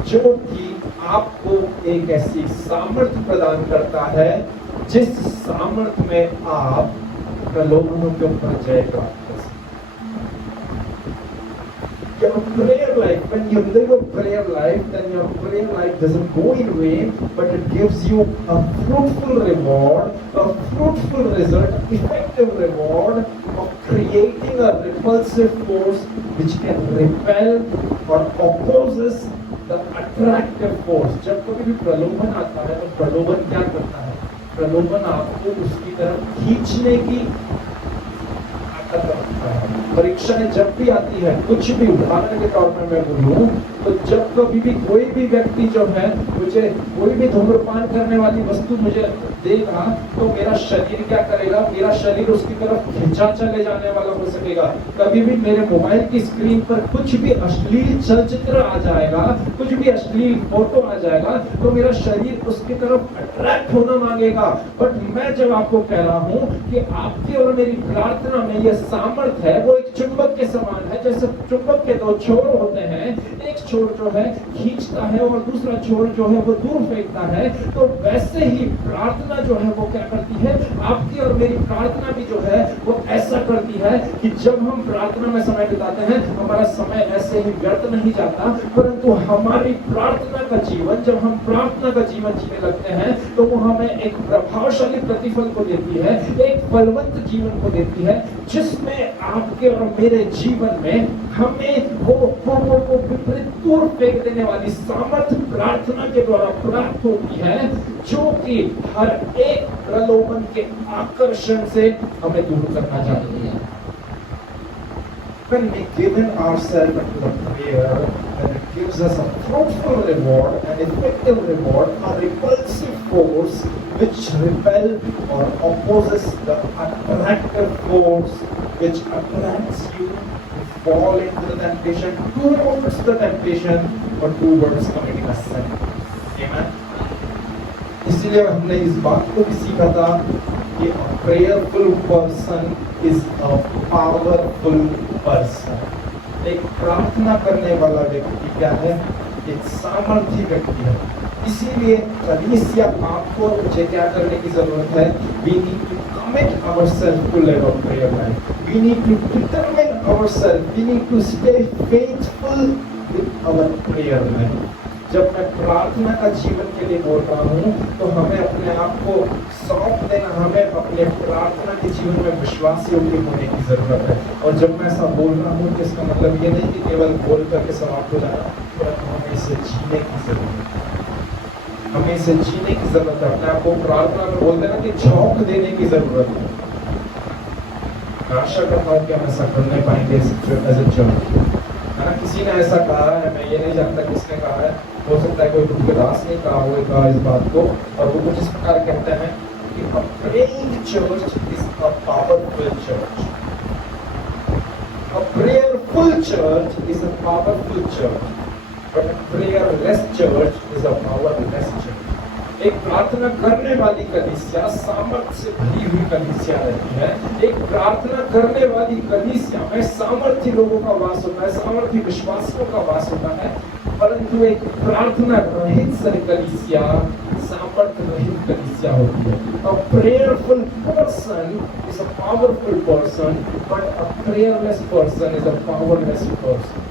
जो कि आपको एक ऐसी सामर्थ्य प्रदान करता है जिस सामर्थ्य में आप प्रलोभनों के ऊपर जय प्राप्त कर सकते हैं। your prayer life, when you live a prayer life, then your prayer life doesn't go in vain, but it gives you a fruitful reward, a fruitful result, effective reward of creating a repulsive force which can repel or opposes the attractive force. जब कभी भी प्रलोभन आता है तो प्रलोभन क्या करता है? प्रलोभन आपको उसकी तरफ खींचने की परीक्षाएं जब भी आती है, कुछ भी उदाहरण के तौर पर मैं बोलूं तो जब कभी भी कोई भी व्यक्ति जो है मुझे कोई भी धूम्रपान करने वाली वस्तु मुझे देगा तो मेरा शरीर क्या करेगा? मेरा शरीर उसकी तरफ खिंचा चले जाने वाला हो सकेगा। कभी भी मेरे मोबाइल की स्क्रीन पर कुछ भी अश्लील चलचित्र आ जाएगा, कुछ भी अश्लील फोटो आ जाएगा तो मेरा शरीर उसकी तरफ अट्रैक्ट होना मांगेगा। बट मैं जब आपको कह रहा हूं कि आपकी और मेरी प्रार्थना में यह सामर्थ है, वो एक चुंबक के समान है। जैसे चुंबक के दो छोर होते हैं, एक छोर जो है खींचता है और दूसरा छोर जो है वो दूर फेंकता है, तो वैसे ही प्रार्थना जो है वो क्या करती है? आपकी और मेरी प्रार्थना भी जो है वो ऐसा करती है कि जब हम प्रार्थना में समय बिताते हैं, हमारा समय ऐसे ही व्यर्थ नहीं जाता, परंतु हमारी प्रार्थना का जीवन, जब हम प्रार्थना का जीवन जीने लगते हैं तो वो हमें एक प्रभावशाली प्रतिफल को देती है, एक फलवंत जीवन को देती है, जिसमें आपके और मेरे जीवन में हमें वो विपरीत दूर फेंक देने वाली सामर्थ्य प्रार्थना के द्वारा प्राप्त होती है, जो कि हर एक प्रलोभन के आकर्षण से हमें दूर करना चाहती है। When we give ourselves to the prayer, then it gives us a fruitful reward, an effective reward, a repulsive force which repel or opposes the attractive force which attracts you to fall into the temptation, towards the temptation or towards committing a sin. Amen. इसलिए हमने इस बात को भी सीखा था कि a prayerful person is a powerful person. एक प्रार्थना करने वाला व्यक्ति क्या है? एक सामर्थी व्यक्ति है। इसीलिए कलीसिया आपको और मुझे क्या करने की जरूरत है? We need to commit ourselves to live a prayer life. We need to determine ourselves. We need to stay faithful with our prayer life. जब मैं प्रार्थना का जीवन के लिए बोल रहा हूँ तो हमें अपने आप को सौंप देना, हमें अपने प्रार्थना के जीवन में विश्वास योग्य होने की जरूरत है। और जब मैं ऐसा बोल रहा हूँ तो इसका मतलब ये नहीं कि केवल बोल करके समाप्त हो जाना, परंतु हमें इसे जीने की जरूरत है। हमें इसे जीने की जरूरत है। अपने आप को प्रार्थना में बोल देना कि झोंक देने की जरूरत है। मैं आशा करता हूँ कि हम ऐसा कर नहीं पाएंगे एज ए चर्च। किसी ने ऐसा कहा है, मैं ये नहीं जानता किसने कहा है, हो सकता है कोई तुलसीदास ने कहा होगा इस बात को, और वो कुछ इस प्रकार कहते हैं कि a praying church is a powerful church. A prayerful church is a powerful church, but a prayerless church is a powerless church. एक प्रार्थना करने वाली कलीसिया सामर्थ्य से भरी हुई कलीसिया रहती है। एक प्रार्थना करने वाली कलीसिया में सामर्थ्य लोगों का वास होता है, सामर्थ्य विश्वासियों का वास होता है, परंतु एक प्रार्थना रहित कलीसिया सामर्थ्य रहित कलीसिया होती है। A prayerful person is a powerful person, but a prayerless person is a powerless person.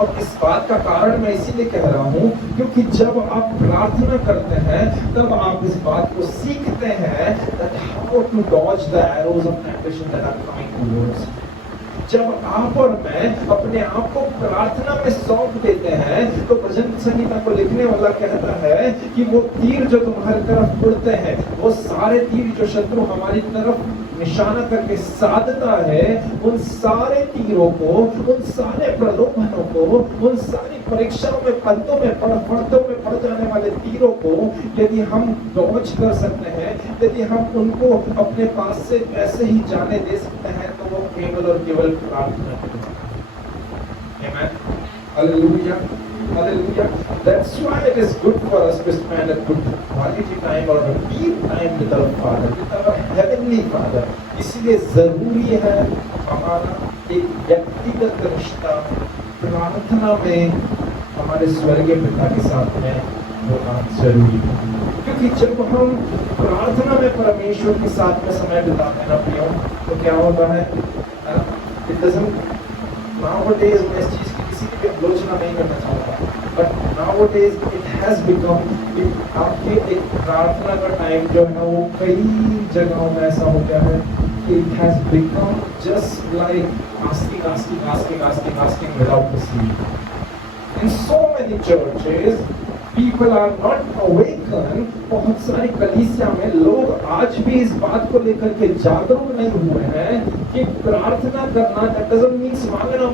और इस बात का कारण मैं इसीलिए कह रहा हूँ क्योंकि जब आप प्रार्थना करते हैं तब आप इस बात को सीखते हैं that how to dodge the arrows of temptation that are coming towards you. जब आप और मैं अपने आप को प्रार्थना में सौंप देते हैं तो भजन संगीता को लिखने वाला कहता है कि वो तीर जो तुम्हारी तरफ उड़ते हैं, वो सारे तीर जो शत्रु हमारी तरफ निशाना करके साधता है, उन सारे तीरों को, उन सारे प्रलोभनों को, उन सारी परीक्षाओं में पंतों में पड़ जाने वाले तीरों को यदि हम डॉज कर सकते हैं, यदि हम उनको अपने पास से ऐसे ही जाने दे सकते हैं, तो वो केवल और केवल प्रार्थना करें। Amen. Hallelujah. Hallelujah. That's why it is good for us to spend a good quality time or a deep time with our Father, with our Heavenly Father. इसलिए जरूरी है हमारा एक व्यक्तिगत रिश्ता प्रार्थना में हमारे स्वर्गीय पिता के साथ में होना जरूरी है। क्योंकि जब हम प्रार्थना में परमेश्वर के साथ में समय बिताते हैं ना प्रियो, तो क्या होता है? It doesn't Nowadays मैं इस चीज की किसी की भी आलोचना नहीं करना चाहता, but nowadays it has become कि आपके एक प्रार्थना का टाइम जो है ना वो कई जगहों में ऐसा हो गया है कि it has become just like asking without receiving. In so many churches, people are not awakened. बहुत सारी कलीसिया में लोग आज भी इस बात को लेकर के जागरूक नहीं हुए हैं कि प्रार्थना करना that doesn't mean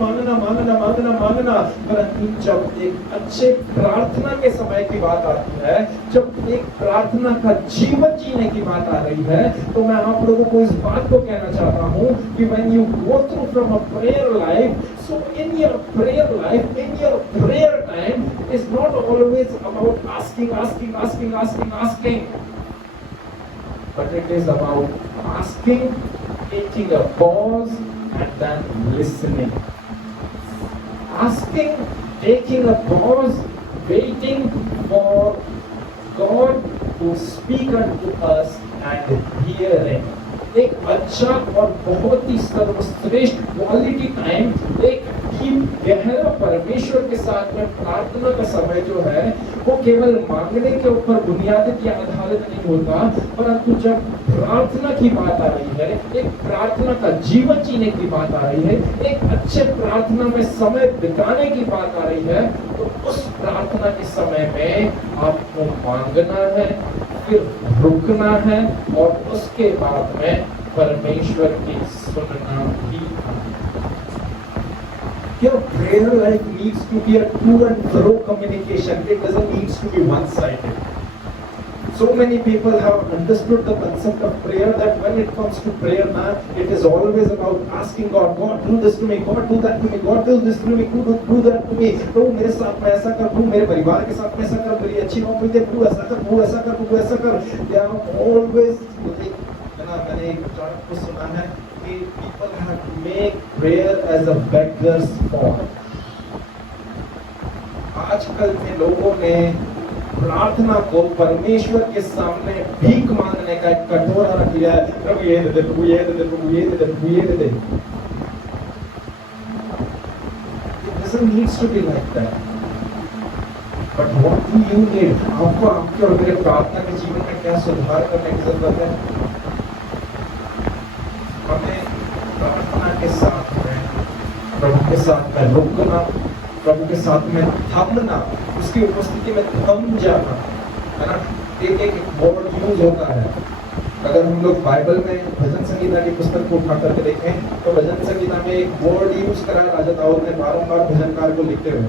मांगना, परंतु जब एक अच्छे प्रार्थना के समय की बात आती है, जब एक प्रार्थना का जीवन जीने की बात आ रही है, तो मैं आप लोगों को इस बात को कहना चाहता हूँ कि when you go through from a prayer life, so in your prayer life, in your prayer time, it is not always about asking, but it is about asking, taking a pause, and then listening. Asking, taking a pause, waiting for God to speak unto us and hearing. एक अच्छा और बहुत ही सर्वश्रेष्ठ quality time, एक गहरा परमेश्वर के साथ में प्रार्थना का समय जो है वो केवल मांगने के ऊपर बुनियादित या आधारित नहीं होता, परंतु जब प्रार्थना की बात आ रही है, एक प्रार्थना का जीवन जीने की बात आ रही है, एक अच्छे प्रार्थना में समय बिताने की बात आ रही है, तो उस प्रार्थना के समय में आपको मांगना है, फिर रुकना है और उसके बाद में परमेश्वर की सुनना भी। Your prayer life needs to be a to and fro communication. It doesn't need to be one-sided. So many people have understood the concept of prayer that when it comes to prayer, it is always about asking God, God do this to me, God do that to me, God do this to me, do that to me. तो मेरे साथ में ऐसा कर, तू मेरे परिवार के साथ में ऐसा कर, मेरी अच्छी नौकरी दे, तू ऐसा कर, तू ऐसा कर, तू ऐसा कर. They are always, मैंने एक जॉन को सुना है कि people have to make prayer as a beggar's sport. आजकल के लोगों ने प्रार्थना को परमेश्वर के सामने भीख मांगने का एक कटोरा रख लिया है. प्रभु ये दे दे, प्रभु ये दे दे, प्रभु ये दे दे, प्रभु ये दे दे. It doesn't need to be like that. But what do you need? आपको आपके और मेरे प्रार्थना के जीवन में क्या सुधार करने की जरूरत है? हमें प्रार्थना के साथ में प्रभु के साथ में रुकना, प्रभु के साथ में थमना, उसकी उपस्थिति में थम जाना, है ना. एक वर्ड यूज होता है. अगर हम लोग बाइबल में भजन संगीता की पुस्तक को उठा करके देखें तो भजन संगीता में एक वर्ड यूज करा है राजा दाऊद ने बारंबार भजनकार को लिखते हुए,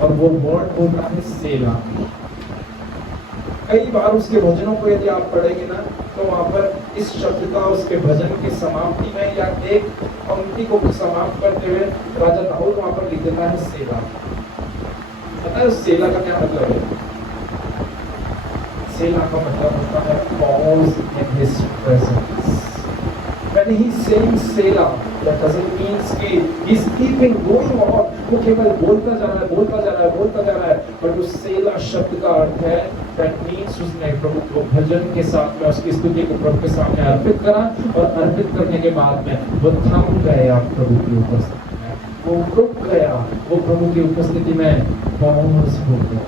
और वो वर्ड होता है सेला. कई बार उसके भजनों को यदि आप पढ़ेंगे ना तो वहां पर इस शब्द का उसके भजन की समाप्ति में या एक पंक्ति को समाप्त करते हुए राजा दाऊद वहां पर लिख देता है सेला. पता है सेला का क्या मतलब है? सेला का मतलब होता है pause in his presence. When he sings Sela, that doesn't mean कि he's keeping going on. वो केवल बोलता जा रहा है, but उस सेला शब्द का अर्थ है that means उसने प्रभु को भजन के साथ में उसकी स्तुति को प्रभु के सामने अर्पित करा, और अर्पित करने के बाद में वो थम गया प्रभु की उपस्थिति में, वो रुक गया, वो प्रभु की उपस्थिति में pause हो गया.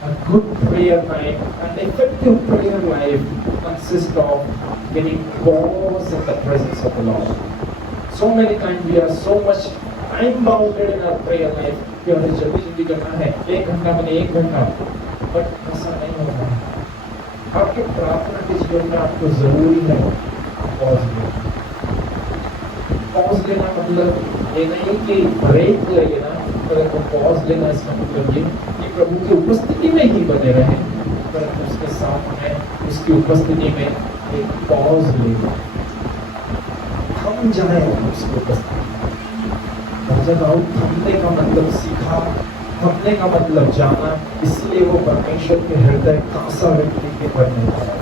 A good prayer time, an effective prayer life consists of getting pause in the presence of the Lord. So many times we are so much time bounded in our prayer life कि हमें जल्दी करना है, 1 घंटा मैंने 1 घंटा, but ऐसा नहीं होता है. आपके प्रार्थना के जीवन में आपको जरूरी है पॉज लेना. पॉज लेना मतलब ये नहीं कि ब्रेक ले लेना, अगर वो पॉज लेना इसका मतलब ये कि प्रभु की उपस्थिति में ही बने रहे, परंतु उसके साथ में उसकी उपस्थिति में एक पॉज लेना, थम जाए उसकी उपस्थिति. राजा दाऊद थमने का मतलब सीखा, थमने का मतलब जाना, इसलिए वो परमेश्वर के हृदय का सा व्यक्ति के बनने लगा.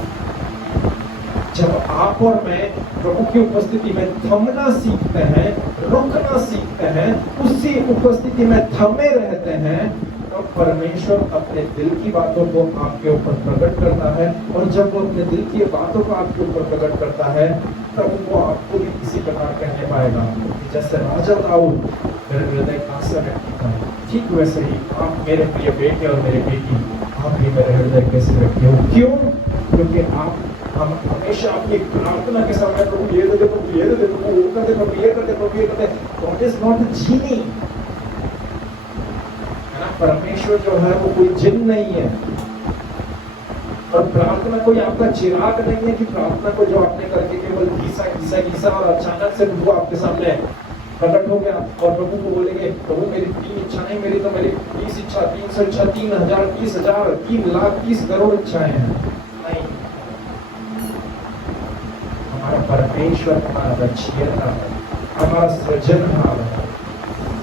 जब आप और मैं प्रभु की उपस्थिति में थमना सीखते हैं, रुकना सीखते हैं, उसी उपस्थिति में थमे रहते हैं, तो परमेश्वर अपने दिल की बातों को आपके ऊपर प्रकट करता है. और जब वो अपने दिल की बातों को आपके ऊपर प्रकट करता है प्रभु को आपको भी किसी प्रकार कहने पाएगा कि जैसे राजा दाऊद मेरे हृदय का आशा व्यक्ति था, ठीक वैसे ही आप मेरे प्रिय बेटे और मेरे बेटी, आप भी मेरे हृदय कैसे व्यक्ति हो। क्यों? क्योंकि हम हमेशा अपनी प्रार्थना के समय प्रभु ये दे दे, प्रभु ये दे दे, प्रभु वो कर दे, प्रभु ये कर दे, प्रभु ये कर दे। गॉड इज नॉट अ जीनी, है ना? परमेश्वर जो है वो कोई जिन नहीं है। और प्रार्थना कोई आपका चिराग नहीं है कि प्रार्थना को जो आपने करके केवल घीसा घीसा घीसा और अचानक से प्रभु आपके सामने प्रकट हो गया और प्रभु को बोलेंगे प्रभु मेरी 3 इच्छाएं, मेरी तो मेरी 20 इच्छा, 300 इच्छा, 3000, 30,000, 3 लाख 30 करोड़ इच्छाएं हैं। नहीं, हमारा परमेश्वर हमारा रचयिता है, हमारा सृजनहार है।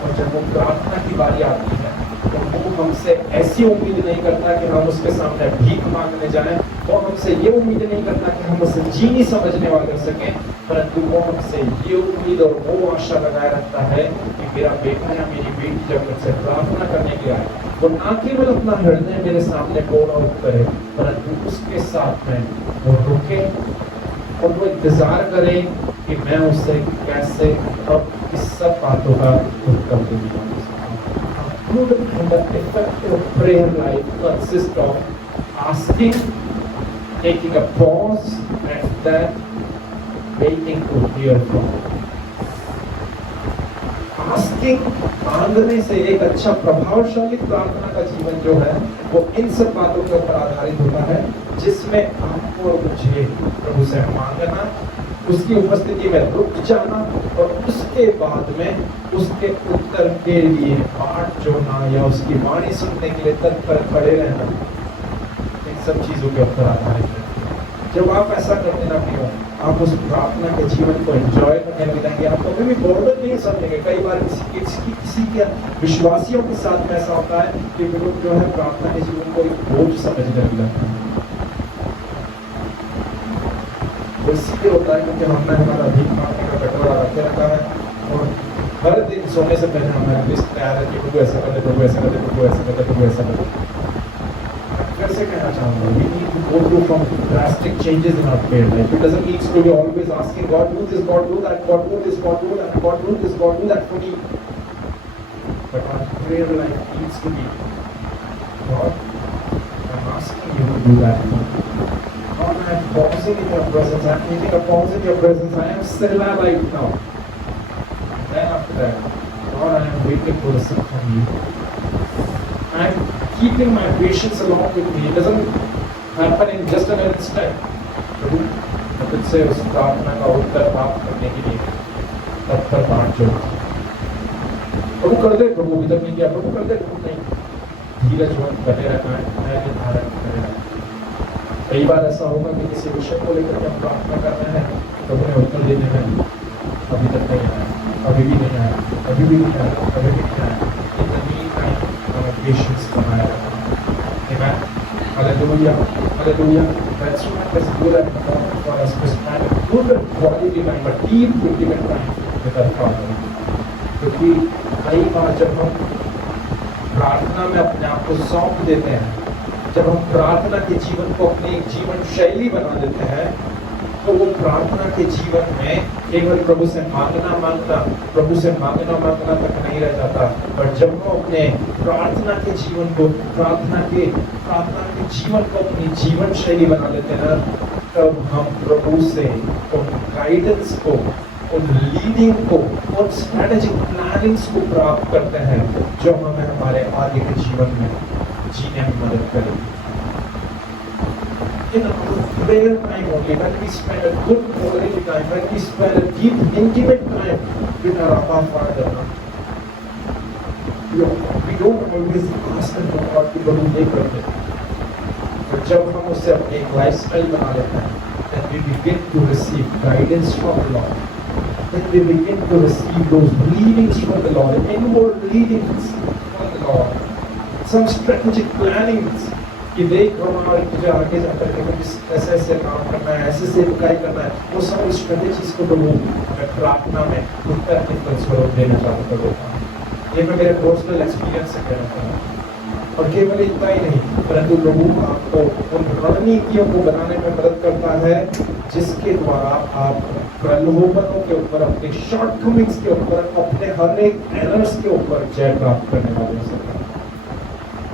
और जब वो प्रार्थना की बारी आती है तो वो हमसे ऐसी उम्मीद नहीं करता कि हम उसके सामने भीख मांगने जाएं, वो हमसे ये उम्मीद नहीं करता कि हम उसे जीनी समझने वाले सकें, परंतु वो हमसे ये उम्मीद और वो आशा लगाए रखता है कि मेरा बेटा या मेरी बेटी जब मुझसे प्रार्थना करने के आए, वो ना केवल अपना हृदय मेरे सामने पोर आउट करे, परंतु उसके साथ में वो रुके और वो इंतजार करे कि मैं उसे कैसे अब इस सब बातों का उत्तर दूंगा। Good and effective prayer life consists of asking, taking a pause, and then waiting to hear from God. Asking, मांगने से एक अच्छा प्रभावशाली प्रार्थना का जीवन जो है वो इन सब बातों के ऊपर आधारित होता है, जिसमें आपको और मुझे प्रभु से मांगना, उसकी उपस्थिति में रुक जाना और उसके बाद में उसके उत्तर के लिए बाट जोड़ना या उसकी वाणी सुनने के लिए तत्पर खड़े रहना, इन सब चीजों के ऊपर आधारित है। जब आप ऐसा करते ना भी हो, आप उस प्रार्थना के जीवन को एंजॉय करने लग जाएंगे। आप कभी भी बोर्डर नहीं समझेंगे। कई बार किसी के विश्वासियों के साथ में ऐसा होता है कि लोग जो है प्रार्थना के जीवन को एक बोझ समझने लग जाते हैं। इसलिए होता है क्योंकि हमने हमारा भीख मांगने का कटोरा रखे रखा है और हर दिन सोने से पहले हमारा लिस्ट तैयार है कि प्रभु ऐसा कर दे, प्रभु ऐसा कर दे, प्रभु ऐसा कर दे, प्रभु ऐसा कर दे। कैसे कहना चाहूँगा, we need to go through from drastic changes in our prayer life. It doesn't need to be always asking God do this, God do that, God do this, God do that, God do this, God do that for me. But our prayer life needs to be, God, I'm asking you to do that for me. God, I am pausing in your presence. I am taking a pause in your presence. I am still right now. Then after that, God, I am waiting for a sign from you. I am keeping my patience along with me. It doesn't happen in just an instant. प्रभु, मैं तुझसे उस प्रार्थना का उत्तर प्राप्त करने के लिए तत्पर बाट जोड़। प्रभु कर दे, प्रभु अभी तक नहीं किया, प्रभु कर दे, प्रभु नहीं। धीरजवंत बने रहना है, धैर्य धारण करे रहना है। कई बार ऐसा होगा कि किसी विषय को लेकर हम प्रार्थना कर रहे हैं, प्रभु ने उत्तर देने में अभी तक नहीं आया, अभी भी नहीं आया, अभी भी नहीं आया, अभी भी नहीं आया। In the meantime, our patience बनाए रखना। Amen. Hallelujah. Hallelujah. That's why it's good and important for us to spend a good quality time, a deep intimate time with our Father. क्योंकि कई बार जब हम प्रार्थना में अपने आप को सौंप देते हैं, जब हम प्रार्थना के जीवन को अपनी जीवन शैली बना देते हैं, तो वो प्रार्थना के जीवन में केवल प्रभु से मांगना तक नहीं रह जाता। पर जब हम अपने प्रार्थना के जीवन को अपनी जीवन शैली बना लेते हैं, तब हम प्रभु से उन गाइडेंस को, उन लीडिंग को, उन स्ट्रेटेजिक प्लानिंग्स को प्राप्त करते हैं, जो हमें हमारे आगे के जीवन में जीने में मदद करेगी। In our prayer time only, when we spend a good quality time, when we spend a deep, intimate time with our Abba Father, we don't always ask Him for God to प्रभु ये कर दे। पर जब हम उससे अपने एक lifestyle बना लेते हैं, then we begin to receive guidance from the Lord. Then we begin to receive those leadings from the Lord, inward leadings from the Lord, some strategic plannings. कि देख हमारे तुझे आगे जाकर के कुछ ऐसे काम करना है, ऐसे इकाई करना है, वो सब स्ट्रेटेजीज को प्रभु मैं प्रार्थना में उत्तर के फलस्वरूप देना चाहता हूँ। ये मैं मेरे पर्सनल एक्सपीरियंस से कहना चाहता हूँ। और केवल इतना ही नहीं, परंतु प्रभु आपको उन रणनीतियों को बनाने में मदद करता है जिसके द्वारा आप प्रलोभनों के ऊपर, अपने शॉर्टकमिंग्स के ऊपर, अपने हर एक एरर्स के ऊपर जय प्राप्त करने वाले हो सकते हैं।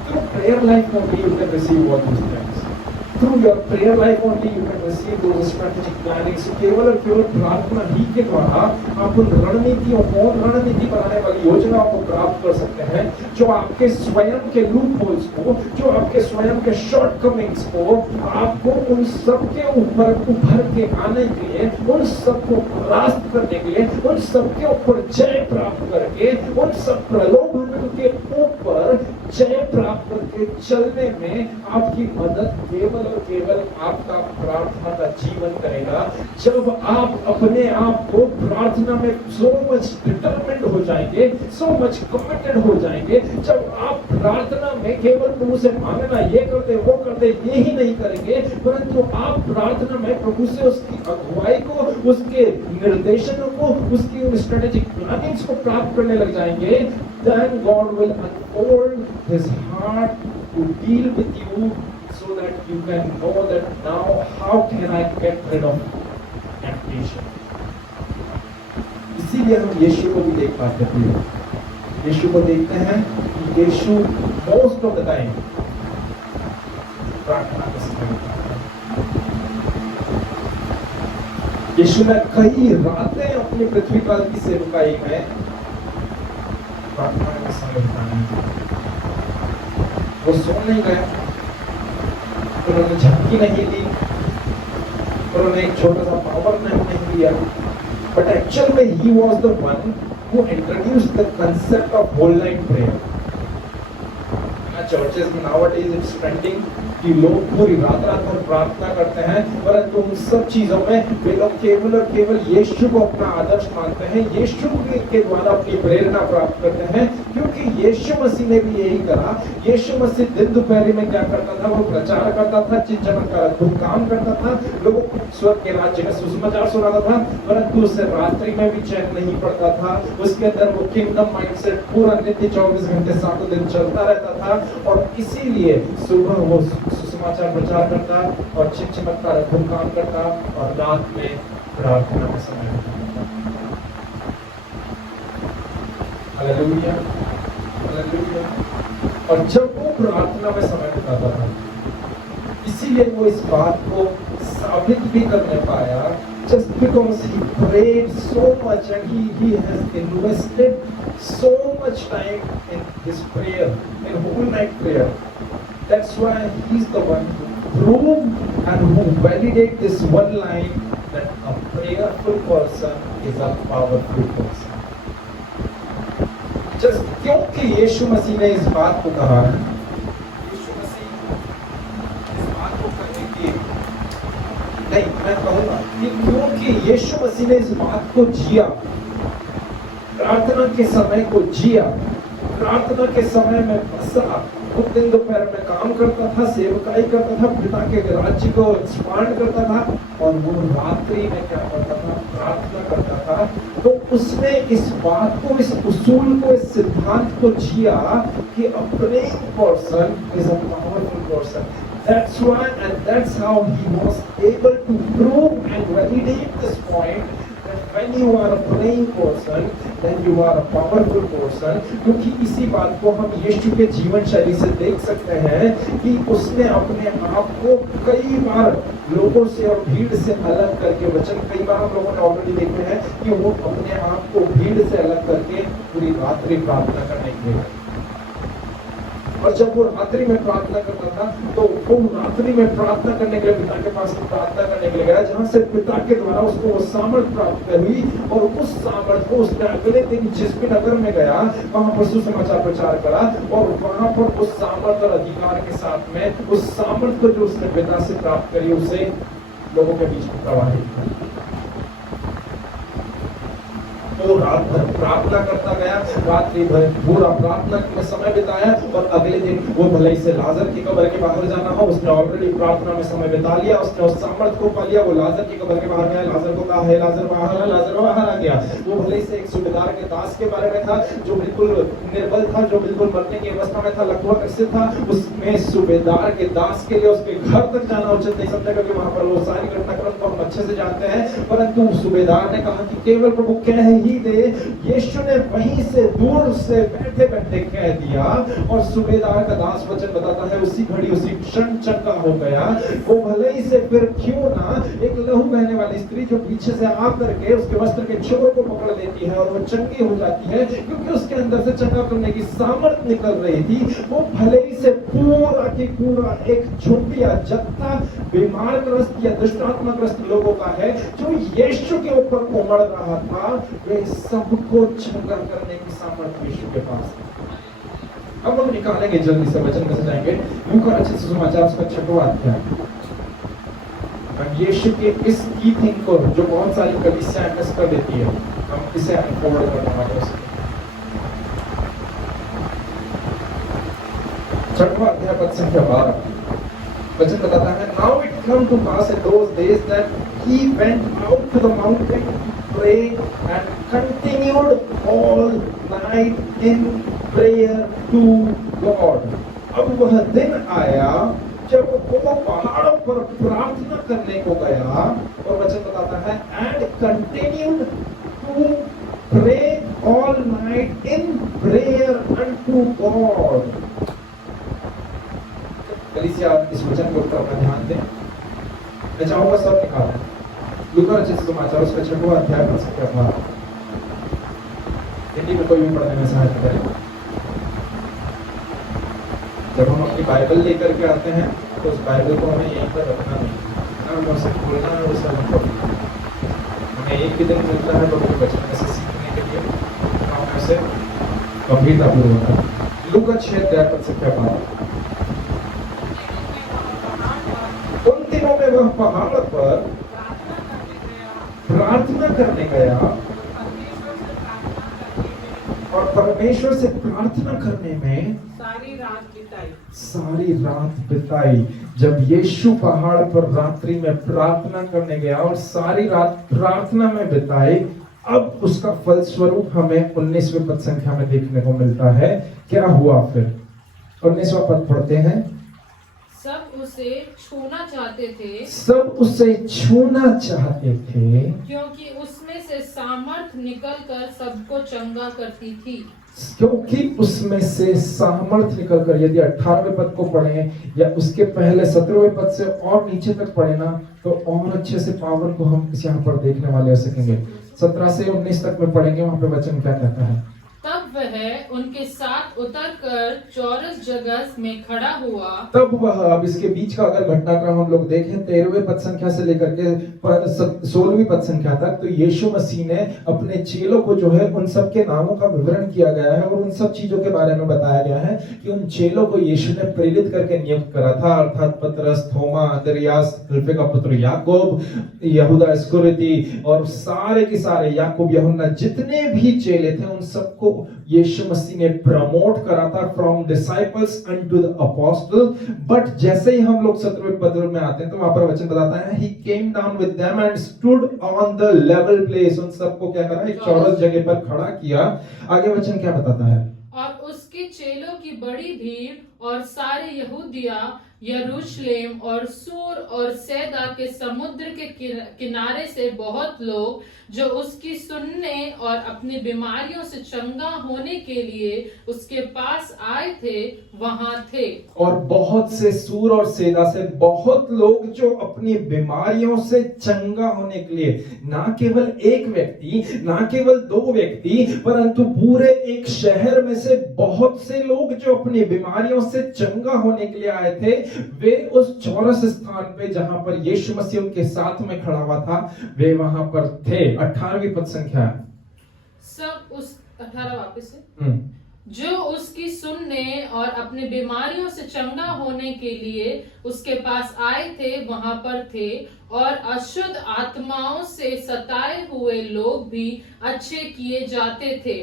Through prayer life only you can receive all these things. Through your prayer life only you can receive those strategic plannings. केवल और केवल प्रार्थना ही के द्वारा आप उन रणनीतियों को, रणनीति बनाने वाली योजनाओं को प्राप्त कर सकते हैं जो आपके स्वयं के लूप होल्स को, जो आपके स्वयं के शॉर्टकमिंग्स को, आपको उन सब के ऊपर उभर के आने के लिए, उन सबको परास्त करने के लिए, उन सब के ऊपर जय प्राप्त करके, उन सब प्रलोभनों के ऊपर जय प्राप्त करके चलने में आपकी मदद केवल और केवल आपका प्रार्थना का जीवन करेगा। जब आप अपने आप को प्रार्थना में so much determined हो जाएंगे, so much committed हो जाएंगे, जब आप प्रार्थना में केवल प्रभु से मांगना, ये कर दे, वो कर दे, ये ही नहीं करेंगे, परंतु आप प्रार्थना में प्रभु से उसकी अगुवाई को, उसके निर्देशनों को, उसकी स्ट्रेटेजिक प्लानिंग्स को प्राप्त करने लग जाएंगे, then God will unfold His heart to deal with you so that you can know that now how can I get rid of temptation. इसीलिए हम यीशु को भी देख पाते हैं। यीशु को देखते हैं कि यीशु मोस्ट ऑफ द टाइम प्रार्थना का समय बिताते हैं। यीशु ने कई रातें अपनी पृथ्वी काल की सेवकाई में प्रार्थना का समय बिताने, वो सो नहीं गया, उन्होंने झपकी नहीं ली, उन्होंने एक छोटा सा पावर नहीं लिया, बट एक्चुअल में he was the one who introduced the concept of whole night prayer. Churches में nowadays it's trending कि लोग पूरी रात भर प्रार्थना करते हैं, परंतु उन सब चीजों में वे लोग केवल और केवल यीशु को अपना आदर्श मानते हैं, यीशु के द्वारा अपनी प्रेरणा प्राप्त करते हैं, क्योंकि यीशु मसीह ने भी यही करा। यीशु मसीह दिन दोपहर में क्या करता था? वो प्रचार करता था, चिन्ह चमत्कार अद्भुत काम करता था, लोगों को स्वर्ग के राज्य का सुसमाचार सुनाता था, परंतु उसे रात्रि में भी चैन नहीं पड़ता था। उसके अंदर वो किंगडम माइंडसेट पूरा नित्य 24 घंटे 7 दिन चलता रहता था, और इसीलिए सुबह वो सुसमाचार प्रचार करता और चिन्ह चमत्कार अद्भुत काम करता और रात में प्रार्थना में समय बिताता। Hallelujah, hallelujah. और जब वो प्रार्थना में समय बिताता था, इसीलिए वो इस बात को साबित भी करने पाया, just because he prayed so much and he has invested so much time in his prayer, in whole night prayer. That's why he's the one who proved and who validate this one line that a prayerful person is a powerful person. Just क्योंकि यीशु मसीह ने इस बात को कहा, यीशु मसीह इस बात को करने की नहीं, मैं कहूंगा कि क्योंकि यीशु मसीह ने इस बात को जिया, प्रार्थना के समय को जिया, प्रार्थना के समय में बसा, वो दिन दोपहर में काम करता था, सेवकाई करता था, पिता के राज्य को एक्सपांड करता था, और वो रात्रि में क्या करता था? प्रार्थना करता था। तो उसने इस बात को, इस उसूल को, इस सिद्धांत को जिया कि a praying person is a powerful person. That's why and that's how he was able to prove and validate this point that when you are a praying person, then you are a powerful person. क्योंकि इसी बात को हम यीशु के जीवन शैली से देख सकते हैं कि उसने अपने आप को कई बार लोगों से और भीड़ से अलग करके, वचन कई बार हम लोगों ने ऑलरेडी देखे हैं कि वो अपने आप को भीड़ से अलग करके पूरी रात्रि प्रार्थना करने के लिए, और जब वो रात्रि में प्रार्थना करता था तो वो रात्रि में प्रार्थना करने के लिए पिता के पास प्रार्थना करने के लिए गया, जहां से पिता के द्वारा उसको वो सामर्थ प्राप्त हुई, और उस सामर्थ को उसने अगले दिन जिस भी नगर में गया वहां पर सुसमाचार प्रचार करा, और वहां पर उस सामर्थ और अधिकार के साथ में उस सामर्थ को जो उसने पिता से प्राप्त करी उसे लोगों के बीच में प्रवाहित किया। वो रात भर प्रार्थना करता गया, रात्रि भर पूरा प्रार्थना में समय बिताया और अगले दिन वो भले से लाजर की कब्र के बाहर जाना हो, उसने ऑलरेडी प्रार्थना में समय बिता लिया, उसने उस सामर्थ को पा लिया। वो लाजर की कब्र के बाहर गया, लाजर को कहा है लाजर बाहर है, लाजर बाहर आ गया। वो भले से एक सूबेदार के दास के बारे में था जो बिल्कुल निर्बल था, जो बिल्कुल मरने की अवस्था में था, लगभग ग्रसित था। उसमें सूबेदार के दास के लिए उसके घर तक जाना उचित नहीं समझा, क्योंकि वहां पर वो सारी घटनाक्रम को हम अच्छे से जानते हैं। परंतु सूबेदार ने कहा कि केवल प्रभु कह ही दे। यीशु ने वहीं से दूर से बैठे बैठे कह दिया और सूबेदार का दास वचन बताता है उसी घड़ी उसी क्षण चंगा हो गया। वो भले ही से फिर क्यों ना एक लहू बहने वाली स्त्री जो पीछे से आकर के उसके वस्त्र के छोर को पकड़ लेती है और वो चंगी हो जाती है, क्योंकि उसके अंदर से चंगा करने की सामर्थ निकल रही थी। वो भले ही से पूरा की पूरा एक झुंड या जत्था बीमार ग्रस्त या दुष्टात्मा ग्रस्त लोगों का है जो यीशु के ऊपर उमड़ रहा था, वे सबको चंगा करने की सामर्थ यीशु के पास है। अब हम निकालेंगे जल्दी से वचन में जाएंगे। लूका रचित सुसमाचार उसका 6वां अध्याय। हम यीशु के इस की थिंग को जो बहुत सारी कलीसियां मिस कर देती है, हम इसे अनफोल्ड करने वाले हैं। 6वां अध्याय पद संख्या 12 वचन बताता है, now it come to pass in those days that he went out to the mountain to pray and continued all night in prayer to God. अब वह दिन आया जब वो पहाड़ों पर प्रार्थना करने को गया, और वचन बताता है and continued to pray all night in prayer unto God. कलीसिया इस वचन के ऊपर अपना ध्यान दें। मैं चाहूंगा सब निकालें लूका रचित सुसमाचार उसका 6वां अध्याय पद संख्या 12। हिंदी में कोई भी पढ़ने में सहायता करें। जब हम अपनी बाइबल लेकर के आते हैं तो उस बाइबल को हमें यहीं पर रखना नहीं, हमें उसे खोलना है, उसका मतलब हमें एक भी दिन मिलता है प्रभु के वचन में से सीखने के लिए, हम उसे गंभीरतापूर्वक। लूका 6 अध्याय पद संख्या 12। उन दिनों में वह पहाड़ पर प्रार्थना करने गया और परमेश्वर से प्रार्थना करने में सारी रात बिताई। जब यीशु पहाड़ पर रात्रि में प्रार्थना करने गया और सारी रात प्रार्थना में बिताई, अब उसका फलस्वरूप हमें 19वें पद संख्या में देखने को मिलता है। क्या हुआ फिर? 19वां पद पढ़ते हैं। सब उसे छूना चाहते थे, सब उसे छूना चाहते थे, क्योंकि उसमें से सामर्थ निकलकर सबको चंगा करती थी। क्योंकि उसमें से सामर्थ निकलकर, यदि 18वें पद को पढ़ें या उसके पहले 17वें पद से और नीचे तक पढ़े ना, तो और अच्छे से पावर को हम इस यहाँ पर देखने वाले हो सकेंगे। 17 से 19 तक में पढ़ेंगे, वहां पे वचन क्या कहता है। तब वह उनके साथ उतरकर चौरस जगह में खड़ा हुआ। तब वह, अब इसके बीच का अगर घटनाक्रम हम लोग देखें 13वें पद संख्या से लेकर के 16वीं पद संख्या तक, तो यीशु मसीह ने अपने चेलों को जो है उन सब के नामों का विवरण किया गया है और उन सब चीजों के बारे में बताया गया है कि उन चेलों को यीशु ने प्रेरित करके नियुक्त करा था, अर्थात पतरस, थोमा, अंद्रियास, हल्फे का पुत्र याकूब, यहूदा इस्करियोती और सारे के सारे याकूब, यूहन्ना, जितने भी चेले थे उन सबको यीशु मसीह ने प्रमोट करा था from disciples unto the apostle. But जैसे ही हम लोग 17वें पद में आते हैं तो वहां पर वचन बताता है he came down with them and stood on the level place. उन सबको क्या करा? एक चौरस जगह पर खड़ा किया। आगे वचन क्या बताता है? और उसके चेलों की बड़ी भीड़ और सारे यहूदिया, यरूशलेम और सूर और सैदा के समुद्र के किनारे से बहुत लोग जो उसकी सुनने और अपनी बीमारियों से चंगा होने के लिए उसके पास आए थे वहां थे। और बहुत से सूर और सैदा से बहुत लोग जो अपनी बीमारियों से चंगा होने के लिए, ना केवल एक व्यक्ति, ना केवल 2 व्यक्ति, परंतु पूरे एक शहर में से बहुत से लोग जो अपनी बीमारियों से चंगा होने के लिए आए थे, वे उस चौरस स्थान पे जहां पर यीशु मसीह उनके साथ में खड़ा हुआ था, वे वहां पर थे। 18वीं पद संख्या। सब उस 18 वापस से जो उसकी सुनने और अपनी बीमारियों से चंगा होने के लिए उसके पास आए थे वहां पर थे, और अशुद्ध आत्माओं से सताए हुए लोग भी अच्छे किए जाते थे।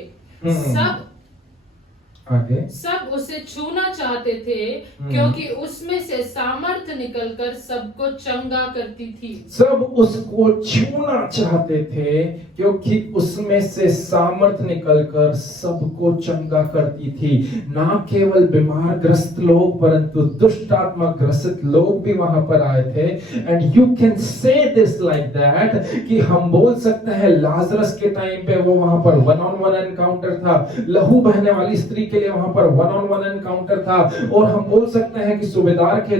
सब उसे छूना चाहते थे, क्योंकि उसमें से सामर्थ निकलकर सबको चंगा करती थी। सब उसको छूना चाहते थे क्योंकि उसमें से सामर्थ निकलकर सबको चंगा करती थी। ना केवल बीमार ग्रस्त लोग परंतु दुष्ट आत्मा ग्रसित लोग भी वहां पर आए थे। And you can say this like that कि हम बोल सकते हैं लाजरस के टाइम पे वो वहां पर वन ऑन वन एनकाउंटर था, लहू बहने वाली स्त्री के लिए वहां पर वन ऑन वन एनकाउंटर था, और हम बोल सकते हैं कि सूबेदार के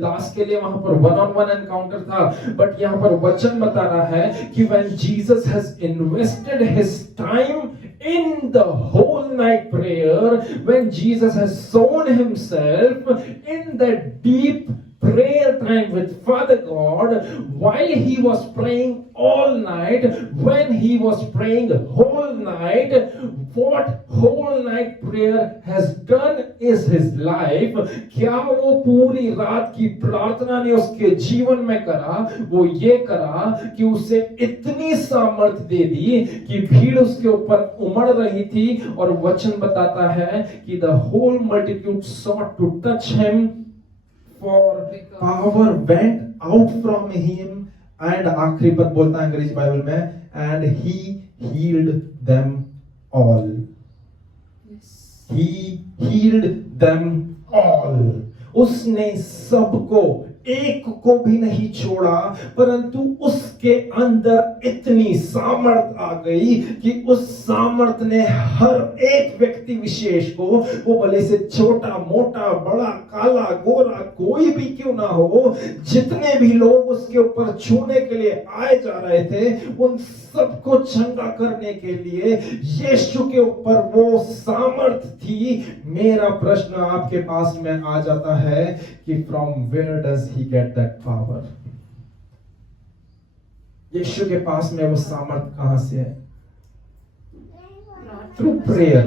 दास के लिए वहां पर वन ऑन वन एनकाउंटर था। बट यहाँ पर वचन बता रहा है कि when Jesus has invested his time in the whole night prayer, when Jesus has sown himself in that deep prayer time with Father God, while he was praying all night, when he was praying whole night, what whole night prayer has done is his life. क्या वो पूरी रात की प्रार्थना ने उसके जीवन में करा? वो ये करा कि उसे इतनी सामर्थ दे दी कि भीड़ उसके ऊपर उमड़ रही थी, और वचन बताता है कि the whole multitude sought to touch him, for power went out from him, and आखिरी पद बोलता है अंग्रेजी बाइबल में, and he healed them all. He healed them all. उसने सबको, एक को भी नहीं छोड़ा, परंतु उसके अंदर इतनी सामर्थ आ गई कि उस सामर्थ ने हर एक व्यक्ति विशेष को, वो भले से छोटा मोटा बड़ा काला गोरा कोई भी क्यों ना हो, जितने भी लोग उसके ऊपर छूने के लिए आए जा रहे थे, उन सबको चंगा करने के लिए यीशु के ऊपर वो सामर्थ थी। मेरा प्रश्न आपके पास में आ जाता है कि from where does he get that power? यीशु के पास में वो सामर्थ कहां से है? Through prayer,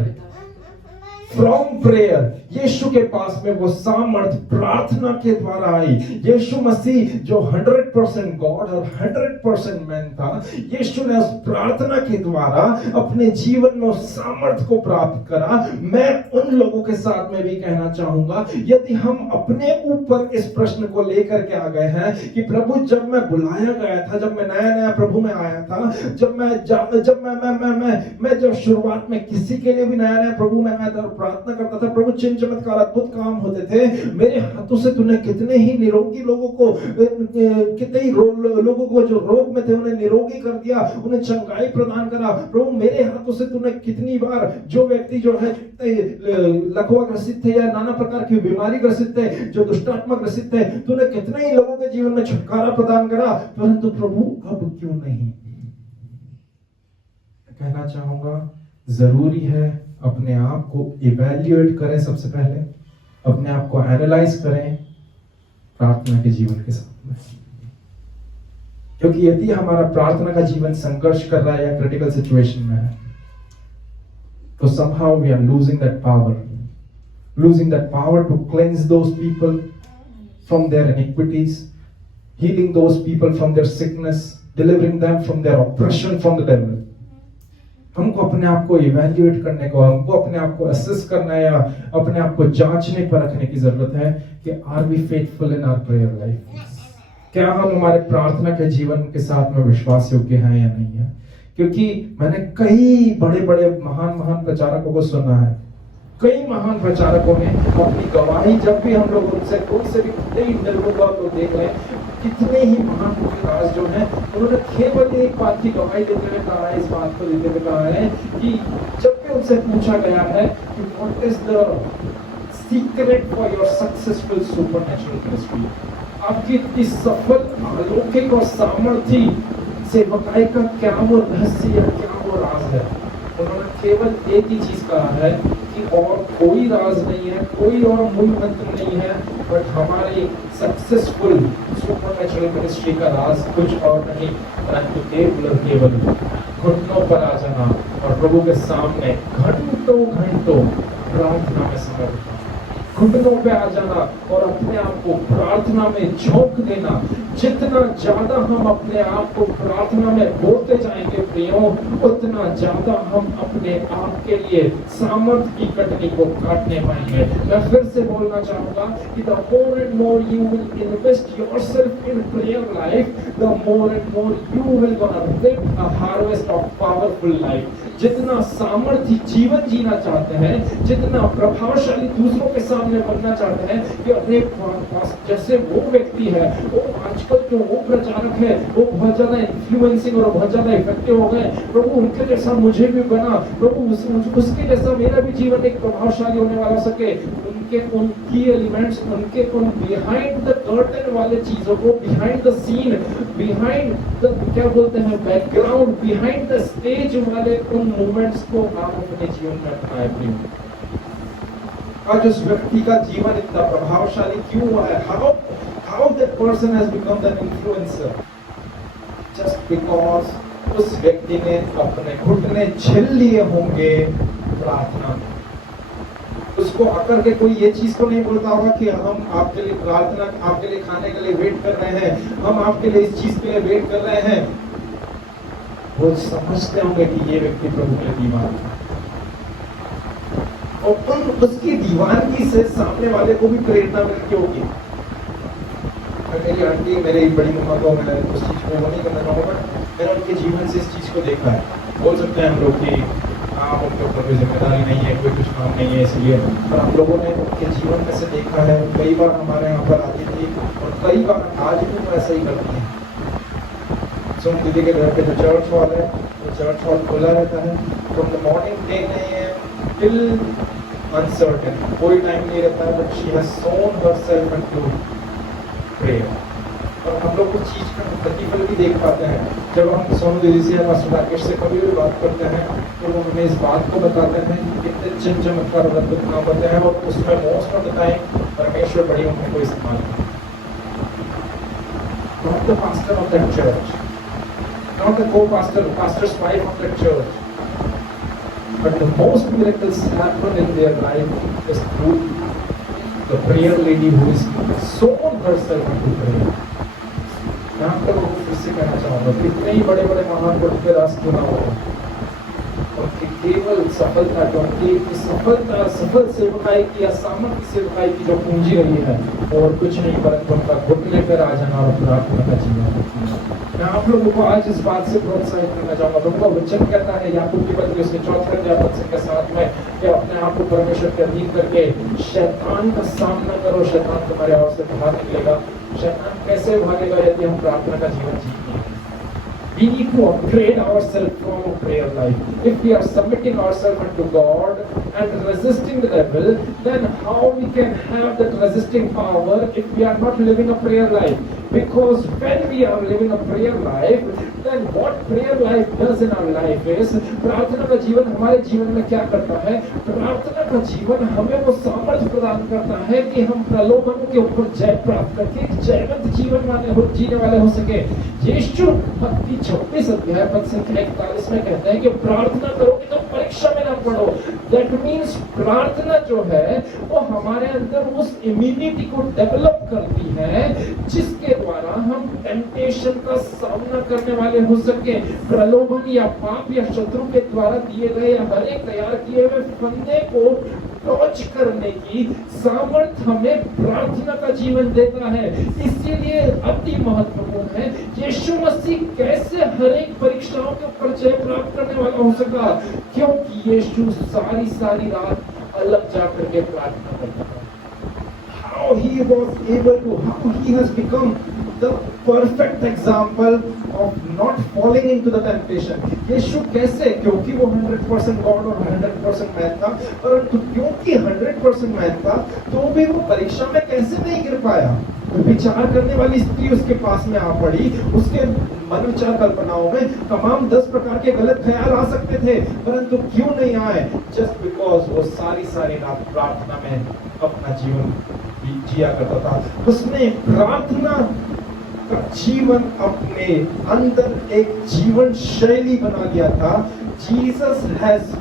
from prayer. यीशु के पास में वो सामर्थ प्रार्थना के द्वारा आई। यीशु मसीह जो 100% गॉड और 100% मैन था, यीशु ने उस प्रार्थना के द्वारा अपने जीवन में उस सामर्थ को प्राप्त करा। मैं उन लोगों के साथ में भी कहना चाहूंगा, यदि हम अपने ऊपर इस प्रश्न को लेकर के आ गए हैं कि प्रभु जब मैं बुलाया गया था, जब मैं नया नया प्रभु में आया था, मैं जब शुरुआत में किसी के लिए भी नया नया प्रभु में आया था और प्रार्थना करता था, प्रभु चिन्ह चमत्कार अद्भुत काम होते थे, मेरे हाथों से तूने कितने ही निरोगी लोगों को, कितने ही लोगों को जो रोग में थे उन्हें निरोगी कर दिया, उन्हें चंगाई प्रदान करा। प्रभु मेरे हाथों से तूने कितनी बार जो व्यक्ति जो है लकवा ग्रसित थे या नाना प्रकार की बीमारी ग्रसित थे, जो दुष्टात्मा ग्रसित थे, तूने कितने ही लोगों के जीवन में छुटकारा प्रदान करा, परंतु प्रभु अब क्यों नहीं? कहना चाहूंगा, जरूरी है अपने आप को इवैल्यूएट करें, सबसे पहले अपने आप को एनालाइज करें प्रार्थना के जीवन के साथ में। क्योंकि यदि हमारा प्रार्थना का जीवन संघर्ष कर रहा है या क्रिटिकल सिचुएशन में है, तो somehow we are losing that power to cleanse those people from their iniquities, healing those people from their sickness, delivering them from their oppression from the devil. हमको अपने आप को इवैल्यूएट करने को, हमको अपने आप को असेस करना है या अपने आप को जांचने पर रखने की जरूरत है कि are we faithful in our prayer life? क्या हम हमारे प्रार्थना के जीवन के साथ में विश्वास योग्य हैं या नहीं है? क्योंकि मैंने कई बड़े बड़े महान प्रचारकों को सुना है, कई महान प्रचारकों ने अपनी गवाही, जब भी हम लोग उनसे कोई से भी इंटरव्यू का तो देख रहे हैं, कितने ही महान राज जो हैं, उन्होंने केवल एक बात की गवाही देते हुए कहा है, इस बात को देते हुए कहा है कि जब भी उनसे पूछा गया है कि what is the secret for your successful supernatural ministry, आपकी इतनी सफल अलौकिक और सामर्थी सेवकाई का क्या वो रहस्य या क्या वो राज है? उन्होंने केवल एक ही चीज कहा है कि और कोई राज नहीं है, कोई और मूल मंत्र नहीं है, बट हमारी सक्सेसफुल सुपरनैचुरल मिनिस्ट्री का राज कुछ और नहीं परंतु केवल घुटनों पर आ जाना और प्रभु के सामने घंटों घंटों घंटों प्रार्थना में समय बिताना, घुटनों पे आ जाना और अपने आप को प्रार्थना में झोंक देना। जितना ज्यादा हम अपने आप को प्रार्थना में बोलते जाएंगे प्रियो, उतना ज्यादा हम अपने आप के लिए सामर्थ की कटनी को काटने पाएंगे। मैं फिर से बोलना चाहूंगा कि the more and more you will invest yourself in prayer life, the more and more you will gonna reap a harvest of powerful life। जितना सामर्थ्य जीवन जीना चाहते हैं, जितना प्रभावशाली दूसरों के सामने बनना चाहते हैं, कि अरे जैसे वो व्यक्ति है, वो आजकल जो वो प्रचारक है, वो बहुत ज्यादा इन्फ्लुएंसिंग और बहुत ज्यादा इफेक्टिव हो गए, प्रभु उनके जैसा मुझे भी बना, प्रभु उसके जैसा मेरा भी जीवन एक प्रभावशाली होने वाला सके। उनकी एलिमेंट्स, उनके उन बिहाइंड द कर्टन वाले चीजों को, behind the scene, behind the क्या बोलते हैं बैकग्राउंड, बिहाइंड द स्टेज वाले उन मूवमेंट्स को आप अपने जीवन में अपनाएं। आज उस व्यक्ति का जीवन इतना प्रभावशाली क्यों हुआ है? How that person has become an influencer? Just because उस व्यक्ति ने अपने घुटने छिल लिए होंगे प्रार्थना में। उसको आकर के कोई ये चीज तो नहीं बोलता होगा कि हम आपके लिए प्रार्थना, आपके लिए खाने के लिए वेट कर रहे हैं, हम आपके लिए इस चीज के लिए वेट कर रहे हैं। वो समझते होंगे कि ये व्यक्ति प्रभु के दीवान है, और उसकी दीवानगी से सामने वाले को भी प्रेरणा मिलती होगी। मेरी आंटी, मेरी बड़ी मम्मा को मैं उस चीज को वो नहीं करना चाहूँगा, मैंने उनके जीवन से इस चीज को देखा है। बोल सकते हैं हम लोग कि हाँ उनके ऊपर कोई जिम्मेदारी नहीं है, कोई कुछ काम नहीं है इसलिए, पर हम लोगों ने उनके जीवन में से देखा है। कई बार हमारे यहाँ पर आती थी और कई बार आज भी वो ऐसा ही करती है। सुन दीदी के घर पे जो चर्च हॉल है, वो चर्च हॉल खुला रहता है from the morning 10 AM till uncertain, कोई टाइम नहीं रहता है, but she has sown herself into prayer. और हम लोग कुछ चीज का प्रतिफल भी देख पाते हैं। जब हम सोनू दीदी से या मास्टर राकेश से कभी भी बात करते हैं तो वो हमें इस बात को बताते हैं कि कितने चिन्ह चमत्कार और अद्भुत काम होते हैं, और उसमें मोस्ट ऑफ द टाइम परमेश्वर बड़ी उन्हें को इस्तेमाल करता है। Not the pastor of that church, not the co-pastor, pastor's wife of that church, but the most miracles happen in their life is through the prayer lady who is sown herself into prayer। यहाँ पर वो फिर से कहना चाहूँगा, कितने ही बड़े बड़े महान पुरुष के रास क्यों ना हो, उनकी केवल सफलता जो उनकी सफलता, सफल सेवकाई की या सामर्थ्य सेवकाई की जो पूंजी रही है, और कुछ नहीं परंतु उनका घुटने पर आ जाना और प्रार्थना का जीवन। मैं आप लोगों को आज इस बात से प्रोत्साहित करना चाहूँगा। प्रभु का वचन कहता है याकूब के पत्र उसके 4 अध्याय के साथ में कि अपने आप को परमेश्वर के अधीन करके शैतान का सामना करो, शैतान तुम्हारे ओर से बाहर निकलेगा। शैतान कैसे भागेगा? यदि हम प्रार्थना का जीवन जीते। We need to upgrade ourselves from a prayer life. If we are submitting ourselves unto God and resisting the devil, then how we can have that resisting power if we are not living a prayer life? Because when we are living a prayer life, then what prayer life does in our life is, प्रार्थना का जीवन हमारे जीवन में क्या करता है? प्रार्थना का जीवन हमें वो सामर्थ्य प्रदान करता है कि हम प्रलोभन के ऊपर जय प्राप्त करके एक जयवंत जीवन जीने वाले हो सके। यीशु मत्ती 26 अध्याय पद संख्या 41 में कहते हैं कि प्रार्थना करोगे तो परीक्षा में ना पड़ो। दैट मीन्स प्रार्थना जो है वो हमारे अंदर उस इम्यूनिटी को डेवलप करती है जिसके द्वारा हम टेम्पटेशन का सामना करने वाले हो सके। प्रलोभन या पाप या शत्रु के द्वारा दिए गए या हर एक तैयार किए हुए फंदे को डॉज करने की सामर्थ्य हमें प्रार्थना का जीवन देता है। इसीलिए अति महत्वपूर्ण है यीशु मसीह कैसे हर एक परीक्षाओं के ऊपर जय प्राप्त करने वाला हो सका, क्योंकि यीशु सारी सारी रात अलग जाकर के प्रार्थना करता था। How he was able to, how he has become the perfect example of not falling into the temptation। यीशु कैसे? क्योंकि वो 100% गॉड और 100% मैन था, परंतु क्योंकि 100% मैन था तो भी वो परीक्षा में कैसे नहीं गिर पाया? विचार करने वाली स्त्री उसके पास में आ पड़ी, उसके मन विचार कल्पनाओं में तमाम 10 प्रकार के गलत ख्याल आ सकते थे, परंतु क्यों नहीं आए? जस्ट बिकॉज वो सारी सारी रात प्रार्थना में अपना जीवन जिया करता था। उसने प्रार्थना का जीवन अपने अंदर एक जीवन शैली बना लिया था। Jesus has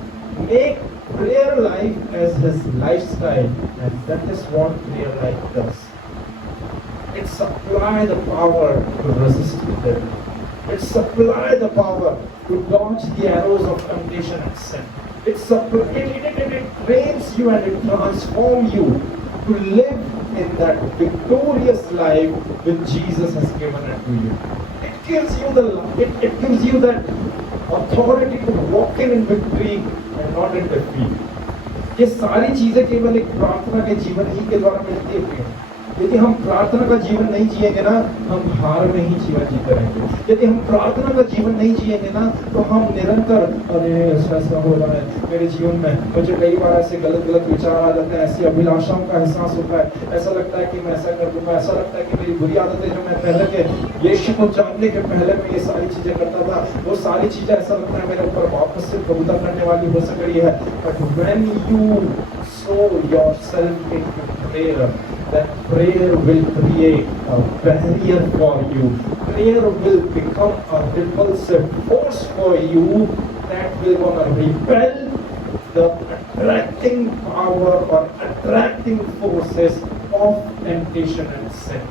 make prayer life as his lifestyle, and that is what prayer life does. It supply the power to resist the devil. It supply the power to dodge the arrows of temptation and sin. It trains you and it transforms you to live in that victorious life which Jesus has given unto you. It gives you it gives you that authority to walk in victory and not in defeat. ये सारी चीजें केवल एक प्रार्थना के जीवन ही के द्वारा मिलती है। यदि हम प्रार्थना का जीवन नहीं जिएंगे ना, हम हार में ही जीवन जीते रहेंगे। यदि हम प्रार्थना का जीवन नहीं जिएंगे ना, तो हम निरंतर अरे ऐसा हो रहा है मेरे जीवन में, मुझे कई बार ऐसे गलत विचार आ जाते हैं, ऐसी अभिलाषाओं का एहसास होता है, ऐसा लगता है कि मैं ऐसा कर दूंगा, ऐसा लगता है कि मेरी बुरी आदतें जो मैं पहले के यीशु को जानने के पहले मैं ये सारी चीजें करता था, वो सारी चीजें ऐसा लगता है मेरे ऊपर वापस से प्रभुता करने वाली हो सकती है। But when you sow yourself into prayer, that prayer will create a barrier for you. Prayer will become a repulsive force for you that will gonna repel the attracting power or attracting forces of temptation and sin.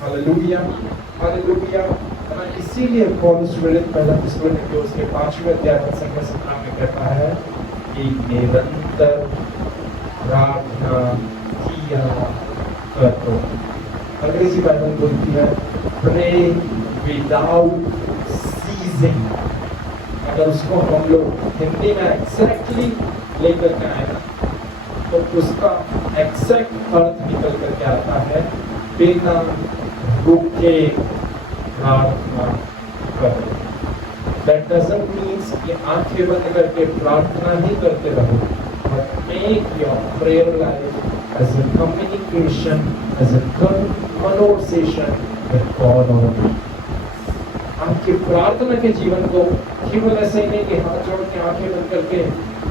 Hallelujah, hallelujah. इसीलिए पौलुस प्रेरित पहला थिस्सलुनीके उसके 5वें अध्याय वचन 17 में कहता है कि निरंतर प्रार्थना किया करो। अंग्रेजी बाइबल बोलती है प्रे विदाउट सीजिंग। अगर उसको हम लोग हिंदी में एग्जैक्टली लेकर के आए ना, तो उसका एग्जैक्ट अर्थ निकल करके आता है बिना रुके प्रार्थना करो। That doesn't mean कि आंखें बंद करके प्रार्थना ही करते रहो, but make your prayer life as a communication, as a conversation with God Almighty. आपके प्रार्थना के जीवन को केवल ऐसे ही नहीं कि हाथ जोड़ के आंखें बंद करके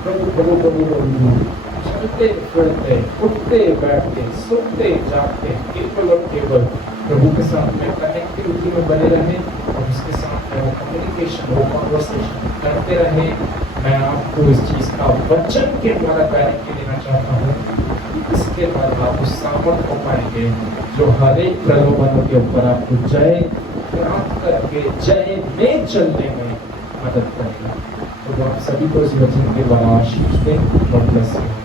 प्रभु प्रभु प्रभु प्रभु, चलते फिरते उठते बैठते सोते जागते केवल और केवल प्रभु के साथ में कनेक्टिविटी में बने रहे और उसके साथ में वो कम्युनिकेशन, वो कॉन्वर्सेशन करते रहे। मैं आपको इस चीज का वचन के द्वारा गारंटी देना चाहता हूँ, इसके बाद आप उस सामर्थ को पाएंगे जो हर एक प्रलोभनों के ऊपर आपको जय प्राप्त करके जय में चलने में मदद करेगा। तो आप सभी को इस वचन के द्वारा आशीष दें। God bless you.